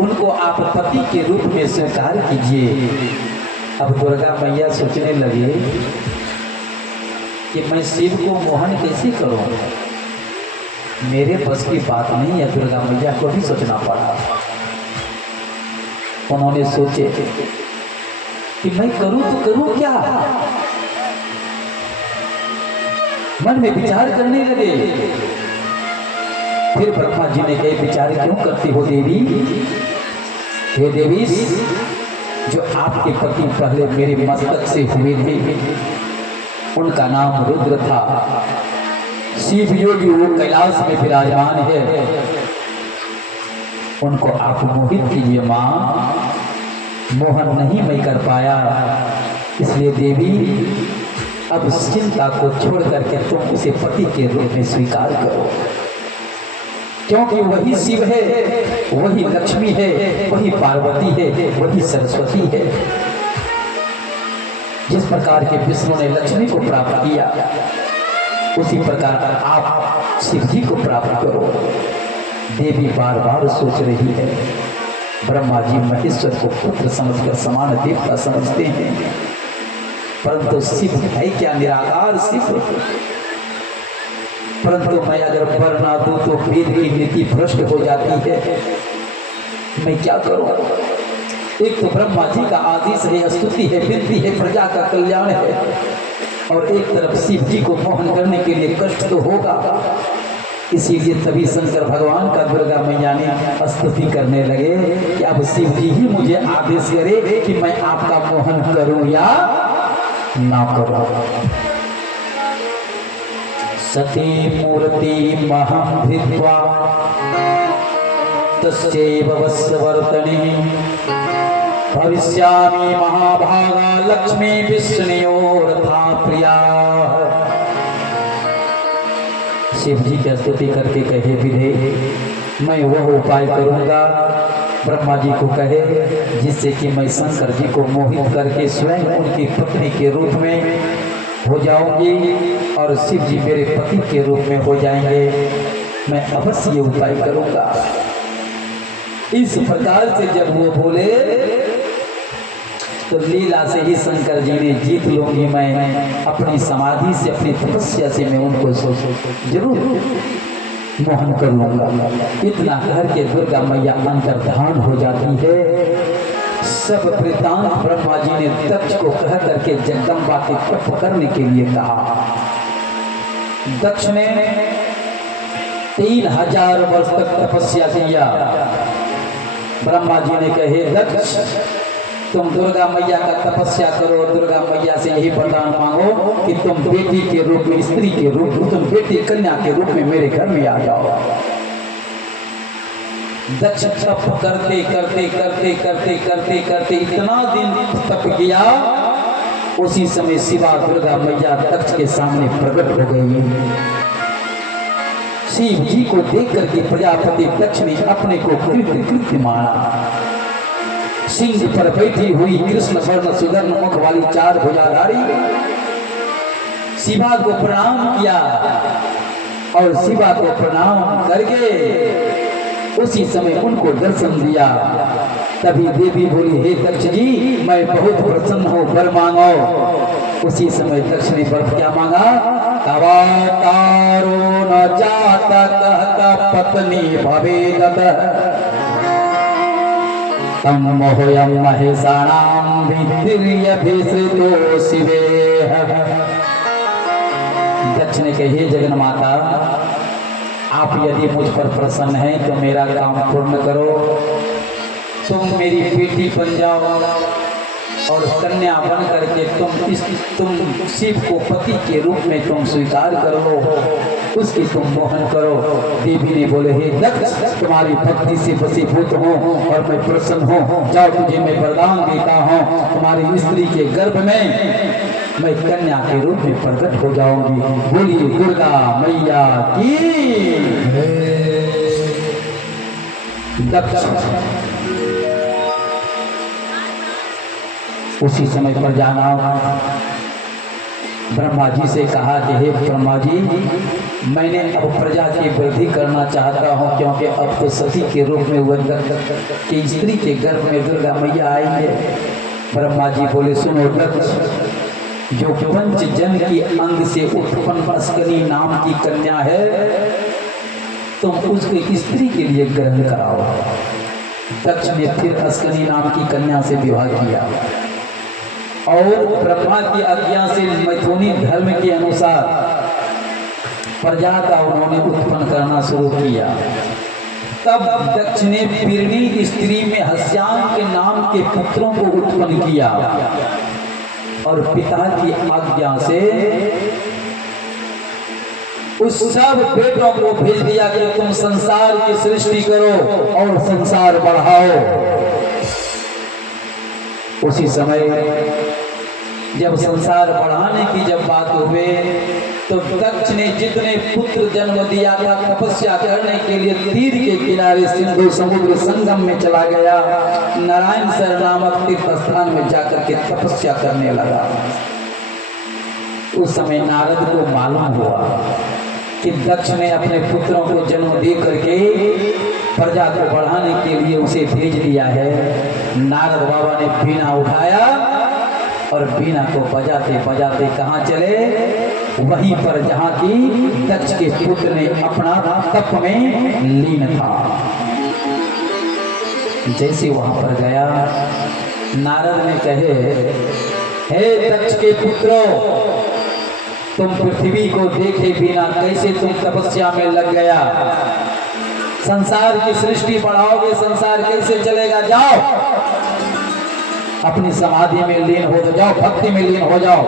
उनको आप पति के रूप में स्वीकार कीजिए। अब दुर्गा मैया सोचने लगे कि मैं शिव को मोहन कैसे करूं, मेरे बस की बात नहीं है। दुर्गा मैया को भी सोचना पड़ा। उन्होंने सोचे कि मैं करूं तो करूं क्या, मन में विचार करने लगे। फिर ब्रह्मा जी ने कहे विचार क्यों करती हो देवी, हे देवी जो आपके पति पहले मेरे मस्तक से हुए थे उनका नाम रुद्र था। शिव योगी वो कैलाश में विराजमान है, उनको आप मोहित कीजिए माँ। मोहन नहीं मैं कर पाया, इसलिए देवी अब चिंता को छोड़ करके तुम उसे पति के रूप में स्वीकार करो, क्योंकि वही शिव है, वही लक्ष्मी है, वही पार्वती है, वही सरस्वती है। जिस प्रकार के विष्णु ने लक्ष्मी को प्राप्त किया उसी प्रकार आप शिव जी को प्राप्त करो। देवी बार बार सोच रही है। ब्रह्मा जी महेश्वर को पुत्र समझकर समान देवता समझते हैं, परंतु शिव है क्या निराकार शिव। परंतु मैं अगर वर ना दूं तो वेद की नीति भ्रष्ट हो जाती है, मैं क्या करूं। एक तो ब्रह्मा जी का आदेश है, स्तुति है, विनती है, प्रजा का कल्याण है, और एक तरफ शिव जी को मोहन करने के लिए कष्ट तो होगा। इसीलिए तभी शंकर भगवान का दुर्गा मैया ने स्तुति करने लगे कि अब शिव जी ही मुझे आदेश करे कि मैं आपका मोहन करूं या ना करूं। सती मूर्ति महं धृत्वा तस्यैव वस्वर्तने भविष्यामि महाभागा लक्ष्मी विष्णुयोरथा प्रिया। शिव जी की स्तुति करके कहे विधे मैं वह उपाय करूंगा ब्रह्मा जी को कहे जिससे कि मैं शंकर जी को मोहित करके स्वयं उनकी पत्नी के रूप में हो जाऊंगी और शिव जी मेरे पति के रूप में हो जाएंगे। मैं अवश्य ये उपाय करूंगा। इस प्रकार से जब वो बोले तो लीला से ही शंकर जी ने जीत लूंगी मैं अपनी समाधि से अपनी तपस्या से मैं उनको जरूर मोहन कर लूंगा। इतना कह के दुर्गा मैया अंतर्धान हो जाती है। सब वृतांत ब्रह्मा जी ने दक्ष को कह करके जगदम्बा के तप करने के लिए कहा। दक्ष ने 3000 वर्ष तक तपस्या किया। ब्रह्मा जी ने कहे दक्ष तुम दुर्गा मैया का तपस्या करो, दुर्गा मैया से यही वरदान मांगो कि तुम बेटी के रूप में, स्त्री के रूप में, तुम बेटी कन्या के रूप में मेरे घर में आ जाओ। दक्ष तप करते करते करते करते करते करते इतना दिन तप किया। उसी समय शिवा दुर्गा मैया दक्ष के सामने प्रकट हो गई। शिव जी को देख करके प्रजापति दक्ष ने अपने को कृत्य माना। सिंह पर बैठी हुई कृष्ण वर्ण सुदर्शन मुख वाली 4 भुजाधारी शिवा को प्रणाम किया और शिवा को प्रणाम करके उसी समय उनको दर्शन दिया। तभी देवी बोली हे दक्ष जी मैं बहुत प्रसन्न हूँ, वर मांगो। उसी समय दक्ष ने वर क्या मांगा? तवातारो न जाता कहता पत्नी भवेदत तम मोहयम महेशाणाम भित्तिर्यभिसृतो शिवेह। दक्ष ने कही हे जगन माता आप यदि मुझ पर प्रसन्न हैं तो मेरा काम पूर्ण करो। तुम मेरी बेटी बन जाओ और कन्या बन करके तुम शिव को पति के रूप में तुम स्वीकार करो, उसकी तुम मोहन करो। देवी ने बोले हे दक्ष तुम्हारी भक्ति से वशीभूत हूँ और मैं प्रसन्न हूँ। जाओ तुझे मैं वरदान देता हूँ, तुम्हारी स्त्री के गर्भ में मैं कन्या के रूप में प्रकट हो जाऊंगी। बोलिए दुर्गा मैया की। दक्ष उसी समय पर जाना ब्रह्मा जी से कहा कि हे ब्रह्मा जी मैंने अब प्रजा की वृद्धि करना चाहता हूँ क्योंकि अब तो सती के रूप में की स्त्री के गर्भ में दुर्गा मैया आई है। ब्रह्मा जी बोले सुनो दक्ष जो पंच जन की अंग से उत्पन्न अस्कनी नाम की कन्या है तुम उसको स्त्री के लिए ग्रहण कराओ। दक्ष ने फिर अस्कनी नाम की कन्या से विवाह किया और ब्रह्मा की आज्ञा से मैथुनी धर्म के अनुसार प्रजा का उन्होंने उत्पन्न करना शुरू किया। तब दक्ष ने पीरणी स्त्री में हस्यान के नाम के पुत्रों को उत्पन्न किया और पिता की आज्ञा से उस सब बेटों को भेज दिया कि तुम संसार की सृष्टि करो और संसार बढ़ाओ। उसी समय जब संसार बढ़ाने की जब बात हुए तो दक्ष ने जितने पुत्र जन्म दिया था तपस्या करने के लिए तीर के किनारे सिंधु समुद्र संगम में चला गया। नारायण सर नामक तीर्थ स्थान में जाकर के तपस्या करने लगा। उस समय नारद को मालूम हुआ कि दक्ष ने अपने पुत्रों को जन्म दे करके प्रजा को बढ़ाने के लिए उसे भेज दिया है। नारद बाबा ने बीना उठाया और बीना को बजाते बजाते कहाँ चले? वहीं पर जहाँ की दक्ष के पुत्र ने अपना तप में लीन था। जैसे वहां पर गया नारद ने कहे हे दक्ष के पुत्रों तुम पृथ्वी को देखे बिना कैसे तुम तपस्या में लग गया? संसार की सृष्टि बढ़ाओगे, संसार कैसे चलेगा? जाओ अपनी समाधि में लीन हो तो जाओ, भक्ति में लीन हो जाओ।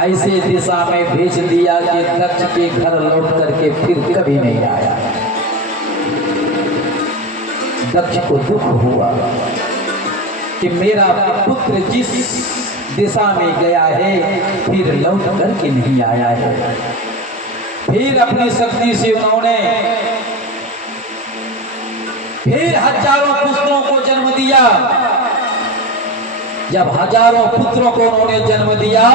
ऐसे दिशा में भेज दिया कि दक्ष के घर लौट करके फिर कभी नहीं आया। दक्ष को दुख हुआ कि मेरा पुत्र जिस दिशा में गया है फिर लौट करके नहीं आया है। फिर अपनी शक्ति से उन्होंने फिर हजारों पुत्रों को जन्म दिया। जब हजारों पुत्रों को उन्होंने जन्म दिया,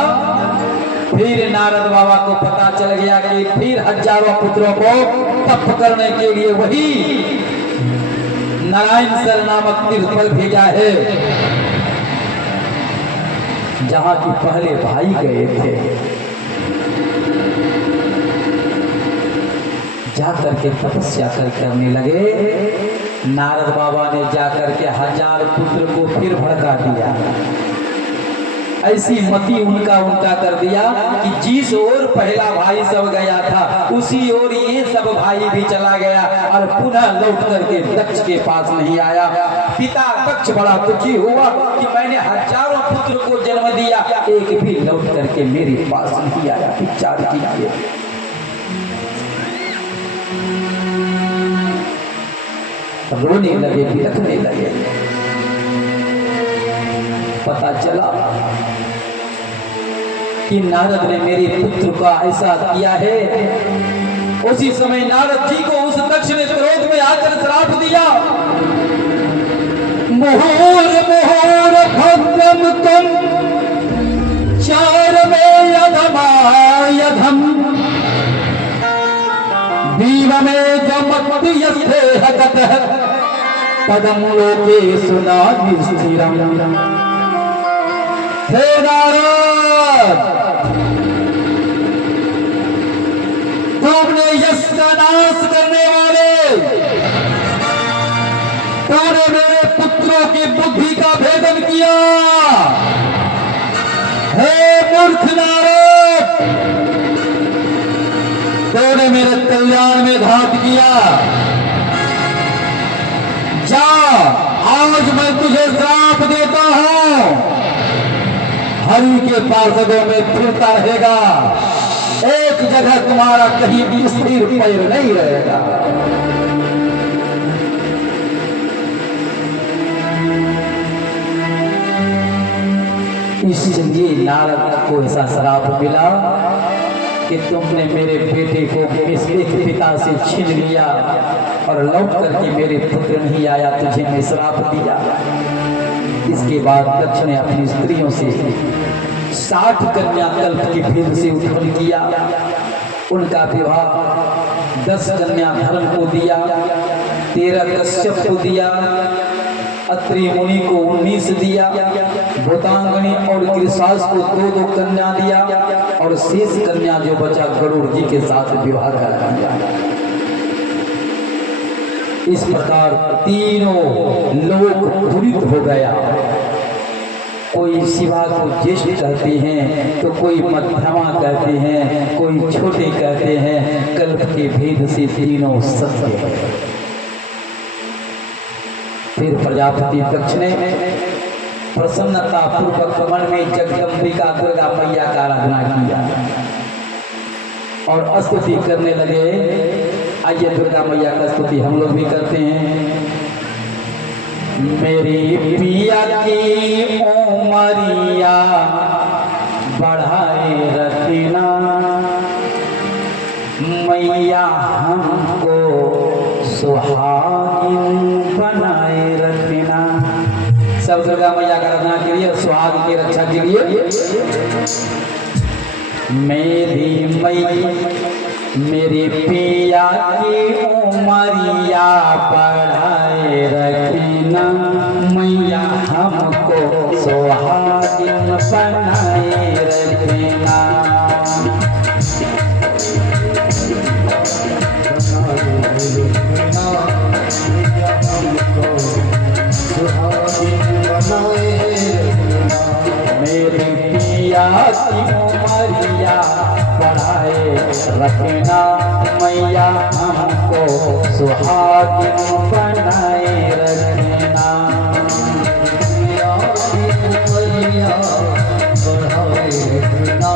फिर नारद बाबा को पता चल गया कि फिर हजारों पुत्रों को तप करने के लिए वही नारायण सर नामक तीर्थ पर भेजा है, जहां की पहले भाई गए थे। जाकर के तपस्या करने लगे। नारद बाबा ने जाकर के 1000 पुत्र को फिर भड़का दिया। ऐसी मति उनका कर दिया कि जिस ओर पहला भाई सब गया था उसी ओर ये सब भाई भी चला गया और पुनः लौट करके दक्ष के पास नहीं आया। पिता दक्ष बड़ा दुखी हुआ कि मैंने हजारों पुत्र को जन्म दिया, एक भी लौट करके मेरे पास नहीं आया। विचार कीजिए। रोने लगे, बिलखने लगे। पता चला कि नारद ने मेरे पुत्र का ऐसा किया है। उसी समय नारद जी को उस दक्ष ने क्रोध में आकर श्राप दिया। मुहूर मुहूर भद्रम तुम चार में यधम दीव में जमत यस्ते हगत पदम लोके सुना स्थिरम। हे नारद, तुमने यश का नाश करने वाले, तुमने मेरे पुत्रों की बुद्धि का भेदन किया। हे मूर्ख नारद, तूने मेरे कल्याण में घात किया। जा, आज मैं तुझे श्राप देता हूं, हरि के पार्षदों में फिरता रहेगा, एक जगह तुम्हारा कहीं भी स्थिर पैर नहीं रहेगा। इसलिए नारद को ऐसा श्राप मिला कि तुमने मेरे बेटे को एक पिता से छीन लिया और लौट करके मेरे पुत्र नहीं आया, तुझे मैं श्राप दिया। इसके बाद दक्ष ने अपनी स्त्रियों से 60 कन्या कल्प की भेद से उत्पन्न किया। उनका विवाह 10 कन्या धर्म को दिया, 13 कश्यप को दिया, अत्रि मुनि को 19 दिया, भूतांगनी और कृषास को 2-2 कन्या दिया और शेष कन्या जो बचा गरुड़ जी के साथ विवाह करा दिया। इस प्रकार तीनों लोग पूरित हो गया। कोई शिवा को ज्येष्ठ कहते हैं, तो कोई मध्यमा कहते हैं, कोई छोटे कहते हैं। कल्प के भेद से तीनों सत्य है। फिर प्रजापति दक्ष ने प्रसन्नता पूर्वक मन में जगदम्बिका दुर्गा मैया का आराधना किया और स्तुति करने लगे। आइए दुर्गा मैया का स्तुति हम लोग भी करते हैं। मेरी पिया की उमरिया बढ़ाए रखना, मैया हमको सुहागिन बनाए रखना। सब दुर्गा मैया का आराधना के लिए, सुहाग की रक्षा के लिए। मेरी मैया मेरी पिया की उमरिया बढ़ाए रखना, मैया हमको सुहागिन बनाए रखना। मेरी पिया की उमरिया बढ़ाए रखना, मैया हमको सुहागिन बनाए रखना। मैया बढ़ाए रखना,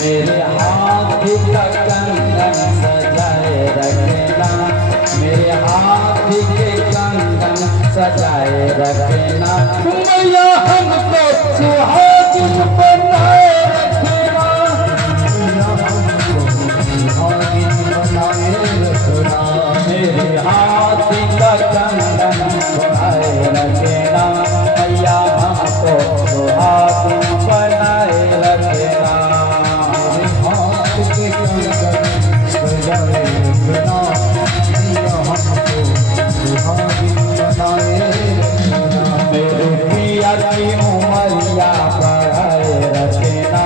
मेरे हाथ का कंगन सजाए रखना, मेरे हाथ के कंगन सजाए रखना, मैया हमको सुहागिन बनाए रखना, मेरे हाथ का कंगन बनाए रखना, मैया हमको सुहागिन बनाए रखना। मेरे पिया की उमरिया बढ़ाए रखना,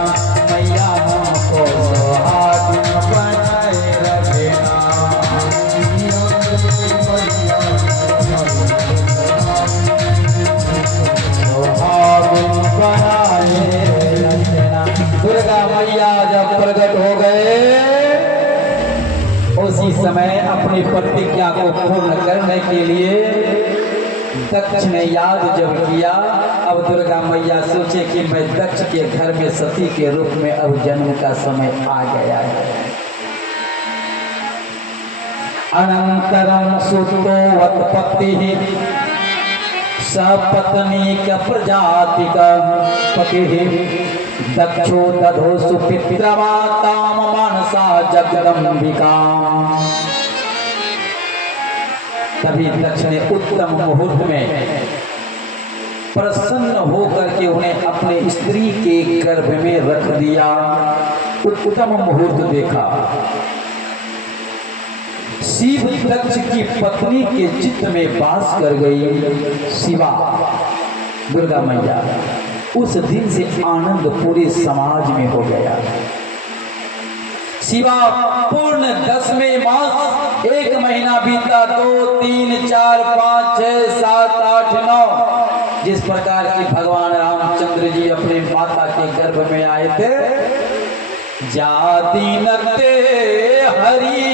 मैया हमको सुहागिन बनाए रखना, सुहागिन बनाए रखना। दुर्गा मैया जब प्रकट हो गए उसी समय अपनी प्रतिज्ञा को पूर्ण करने के लिए दक्ष ने याद जब किया, अब दुर्गा मैया सोचे कि मैं दक्ष के घर में सती के रूप में अब जन्म का समय आ गया है। अनंतरम सुतो वत्पत्ति सपत्नी का प्रजाति का पति दक्षो दधो सुपित्रमाता मानसा जगदम्बिका। तभी दक्ष ने उत्तम मुहूर्त में प्रसन्न होकर के उन्हें अपने स्त्री के गर्भ में रख दिया। उत्तम मुहूर्त देखा। शिव दक्ष की पत्नी के चित्त में वास कर गई शिवा दुर्गा मैया। उस दिन से आनंद पूरे समाज में हो गया। शिवा पूर्ण 10वें मास 1 महीना बीता, 2, 3, 4, 5, 6, 7, 8, 9 जिस प्रकार की भगवान रामचंद्र जी अपने माता के गर्भ में आए थे। जाति नते हरि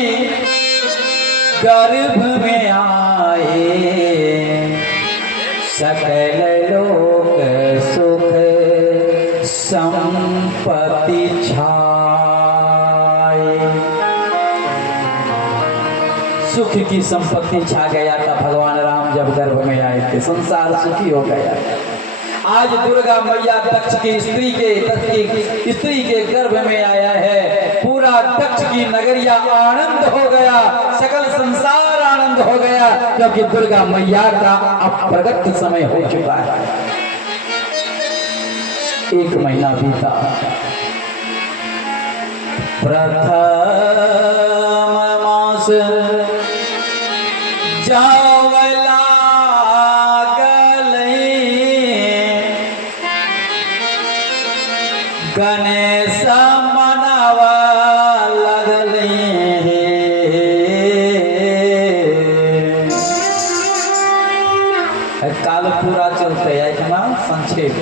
गर्भ में आए, सकल लोक सुख संपत्ति छाए। सुख की संपत्ति छा गया था भगवान राम जब गर्भ में आए थे। संसार सुखी हो गया। आज दुर्गा मैया दक्ष की स्त्री के गर्भ में आया है। पूरा दक्ष की नगरिया आनंद हो गया, सकल संसार आनंद हो गया, क्योंकि दुर्गा मैया का अब प्रगट समय हो चुका है। 1 महीना बीता। प्रथम मास जावला गणेश मनावा लगले। काल पूरा चलते है ना संक्षेप।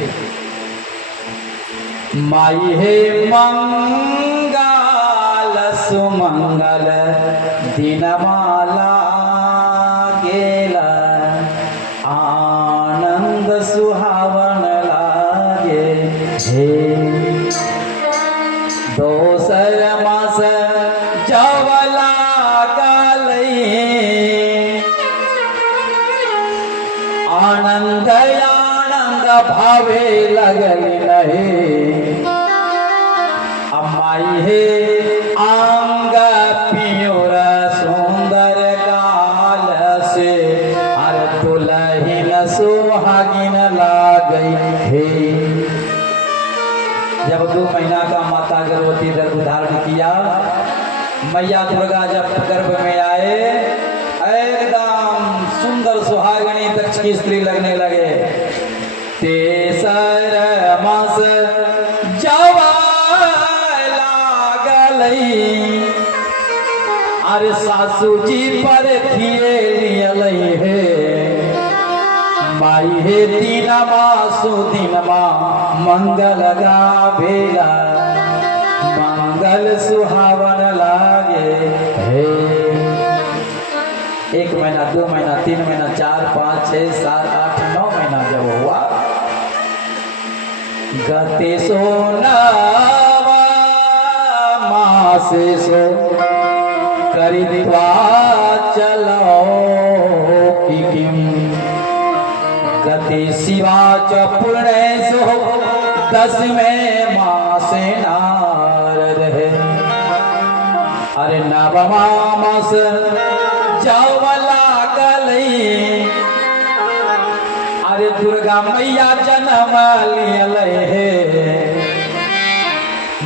माई हे मंगल सुमंगल दिनमाला गेला, आनंद सुहावन लागे हे। दोसर मास जवला गलई, आनंद आनंद भावे लगल नहीं। अम्माई हे अंग पियोर सुंदर काल से, हर दुल्हन सुहागिन लागई हे। जब 2 महीना का माता गर्भवती गर्भ धारण किया, मैया दुर्गा जब गर्भ में आए, एकदम सुंदर सुहागिनी दक्ष की स्त्री लगने लगे। तेसर मास जवाला गलई, अरे सासू जी पर थिए लियलई हे। माई हे 3 मासु दिनमा मंगल गावेला, मंगल सुहावन लागे 3 महीना 4 5 6 7 8 9 महीना जब हुआ गते सोनावा मासे सो करित्वा चलो कि किम गते शिवा च पुण्यसो 10वें मासे नारद है अरे नवमा मास जावला गलई अरे दुर्गा मैया जन्म लियल हे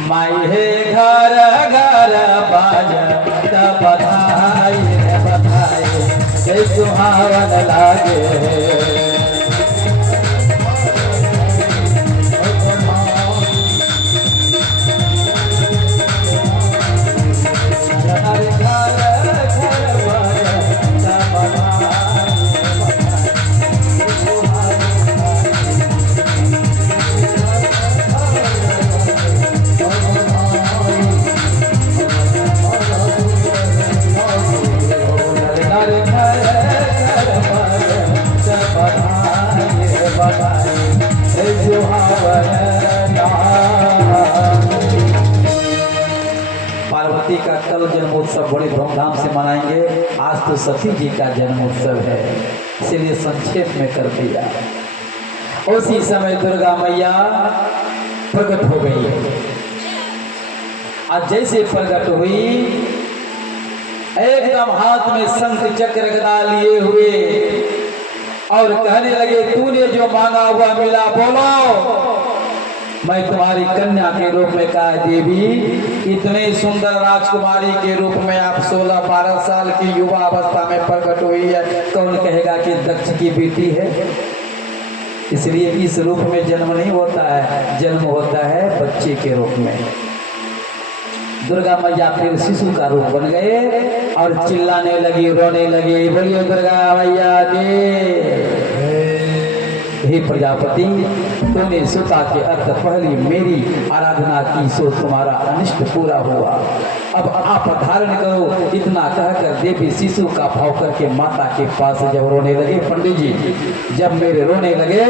माई हे घर घर बाजत बधाई बधाई हे सुहावन लागे पार्वती का कल जन्मोत्सव बड़े धूमधाम से मनाएंगे। आज तो सती जी का जन्मोत्सव है, इसलिए संक्षेप में कर दिया। उसी समय दुर्गा मैया प्रकट हो गई। आज जैसे प्रकट हुई एकदम हाथ में शंख चक्र गदा लिए हुए और कहने लगे तूने जो मांगा हुआ मिला, बोलो मैं तुम्हारी कन्या के रूप में कहा देवी इतने सुंदर राजकुमारी के रूप में आप 16-12 साल की युवा अवस्था में प्रकट हुई है, कौन कहेगा कि दक्ष की बेटी है। इसलिए इस रूप में जन्म नहीं होता है, जन्म होता है बच्चे के रूप में। दुर्गा मैया फिर शिशु का रूप बन गए और चिल्लाने लगी, रोने लगी, बोलिए दुर्गा मैया के। हे प्रजापति तूने सुता के अर्थ पहली मेरी आराधना की सो तुम्हारा अनिष्ट पूरा हुआ, अब आप धारण करो। इतना कहकर देवी शिशु का भाव करके माता के पास जब रोने लगे, पंडित जी जब मेरे रोने लगे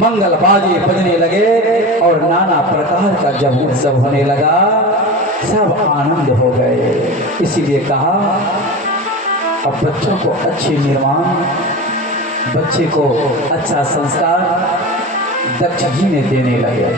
मंगल बाजे बजने लगे और नाना प्रकार का जब उत्सव होने लगा, सब आनंद हो गए। इसीलिए कहा अब बच्चों को अच्छे निर्माण, बच्चे को अच्छा संस्कार दक्ष जी ने देने लगे।